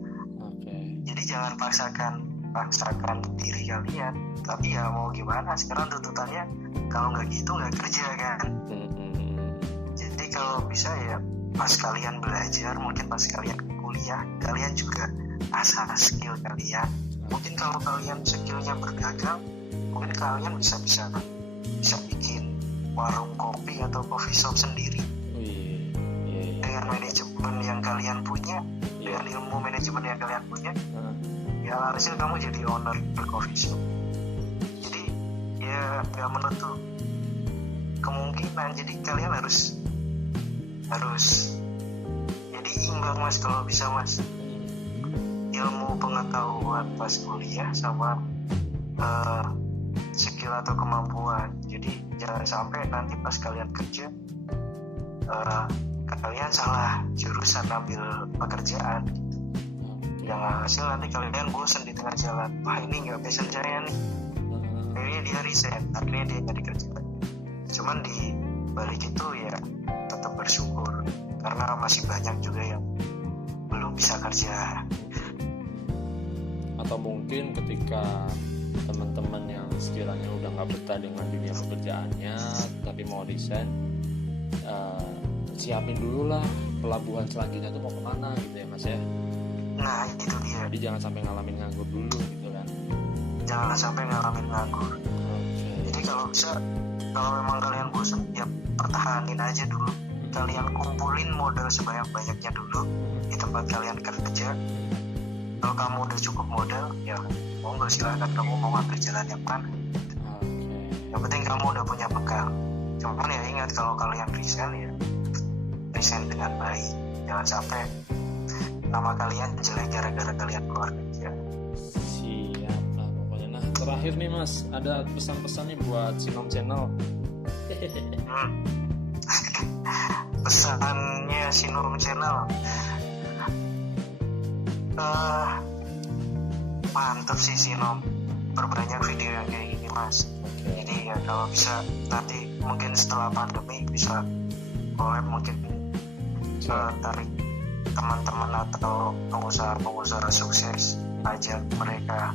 Jadi jangan paksakan diri kalian. Tapi ya mau gimana, sekarang tuntutannya kalau nggak gitu nggak kerja kan. Jadi kalau bisa ya pas kalian belajar, mungkin pas kalian kuliah, kalian juga asah skill kalian. Mungkin kalau kalian skillnya berdagang, mungkin kalian bisa bikin warung kopi atau coffee shop sendiri. Dengan manajemen yang kalian punya, dengan ilmu manajemen yang kalian punya, ya harusnya kamu jadi owner coffee shop. Jadi ya nggak menutup kemungkinan. Jadi kalian harus jadi imbang Mas, kalau bisa Mas. Ilmu pengetahuan pas kuliah sama skill atau kemampuan. Jadi jangan sampai nanti pas kalian kerja kalian salah jurusan ambil pekerjaan. Yang hasil nanti kalian bosan di tengah jalan. Wah ini nggak passion saya nih. Akhirnya dia resign, akhirnya dia nggak dikerja. Cuman di balik itu ya tetap bersyukur karena masih banyak juga yang belum bisa kerja. Atau mungkin ketika teman-teman yang sekiranya udah nggak betah dengan dunia pekerjaannya tapi mau resign, siapin dulu lah pelabuhan selanjutnya tuh mau kemana gitu ya Mas ya. Nah itu dia. Jadi jangan sampai ngalamin nganggur dulu gitu kan. Jangan sampai ngalamin nganggur. Jadi kalau bisa, kalau memang kalian bosan ya pertahanin aja dulu. Kalian kumpulin modal sebanyak-banyaknya dulu di tempat kalian kerja. Kalau kamu udah cukup modal, ya monggo silakan kamu mau ngambil jalan yang mana. Yang penting kamu udah punya bekal. Cuman ya ingat kalau kalian resign ya resign dengan baik. Jangan sampai nama kalian jelek gara-gara kalian keluar kerja. Siap lah pokoknya. Nah terakhir nih Mas, ada pesan-pesan nih buat Sinom Channel. Pesannya Sinom Channel, mantap sih Sinom, perbanyak video yang kayak gini Mas. Jadi ya kalau bisa nanti mungkin setelah pandemi bisa collab, mungkin tarik teman-teman atau pengusaha sukses, ajak mereka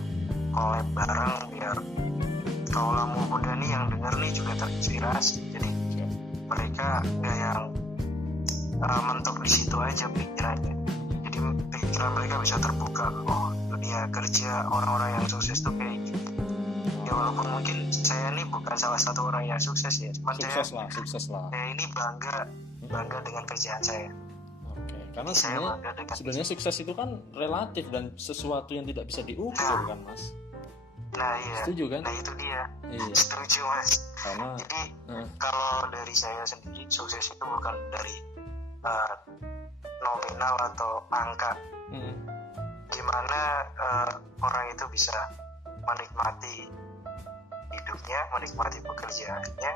collab bareng biar kaula muda nih yang denger nih juga terinspirasi. Jadi mereka nggak yang mentok di situ aja pikirannya. Jadi pikiran mereka bisa terbuka. Oh dunia kerja orang-orang yang sukses tuh kayak gini. Ya walaupun mungkin saya ini bukan salah satu orang yang sukses ya, cuman sukses lah. Saya ini bangga dengan kerjaan saya. Karena sebenarnya sukses itu kan relatif dan sesuatu yang tidak bisa diukur kan Mas. Nah iya. Setuju kan? Nah itu dia. Iya. Setuju Mas. Karena jadi kalau dari saya sendiri sukses itu bukan dari nominal atau angka. Gimana orang itu bisa menikmati hidupnya, menikmati pekerjaannya,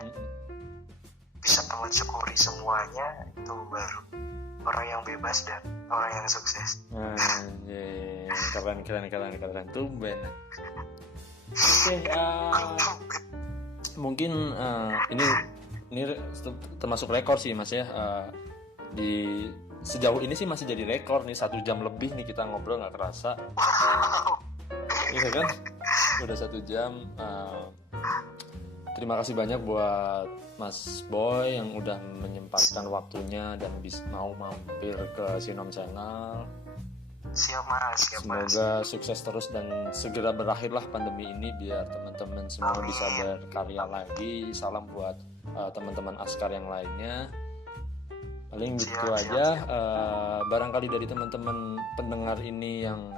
bisa mensyukuri semuanya, itu baru orang yang bebas dan orang yang sukses. Keren tumben. Oke, mungkin ini termasuk rekor sih Mas ya. Di sejauh ini sih masih jadi rekor nih, 1 jam lebih nih kita ngobrol nggak kerasa. Iya kan? Udah 1 jam. Terima kasih banyak buat Mas Boy yang udah menyempatkan waktunya dan mau mampir ke Sinom Channel. Siap Mas. Semoga sukses terus dan segera berakhirlah pandemi ini biar teman-teman semua Amin. bisa berkarya lagi. Salam buat teman-teman Askar yang lainnya. Paling gitu aja. Barangkali dari teman-teman pendengar ini yang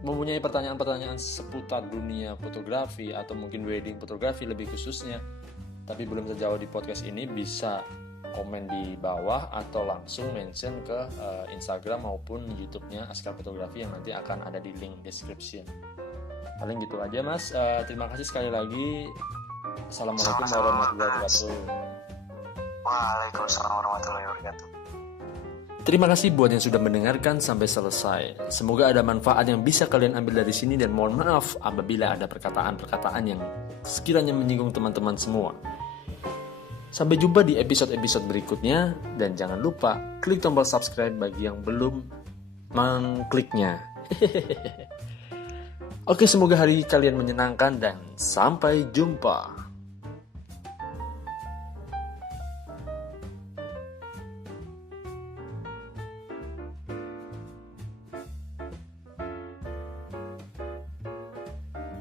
mempunyai pertanyaan-pertanyaan seputar dunia fotografi atau mungkin wedding fotografi lebih khususnya, tapi belum terjawab di podcast ini, bisa komen di bawah atau langsung mention ke Instagram maupun YouTube-nya Askar Fotografi yang nanti akan ada di link description. Paling gitu aja Mas. Terima kasih sekali lagi. Assalamualaikum warahmatullahi wabarakatuh. Waalaikumsalam warahmatullahi wabarakatuh. Terima kasih buat yang sudah mendengarkan sampai selesai. Semoga ada manfaat yang bisa kalian ambil dari sini dan mohon maaf apabila ada perkataan-perkataan yang sekiranya menyinggung teman-teman semua. Sampai jumpa di episode-episode berikutnya dan jangan lupa klik tombol subscribe bagi yang belum mengkliknya. Oke, semoga hari kalian menyenangkan dan sampai jumpa.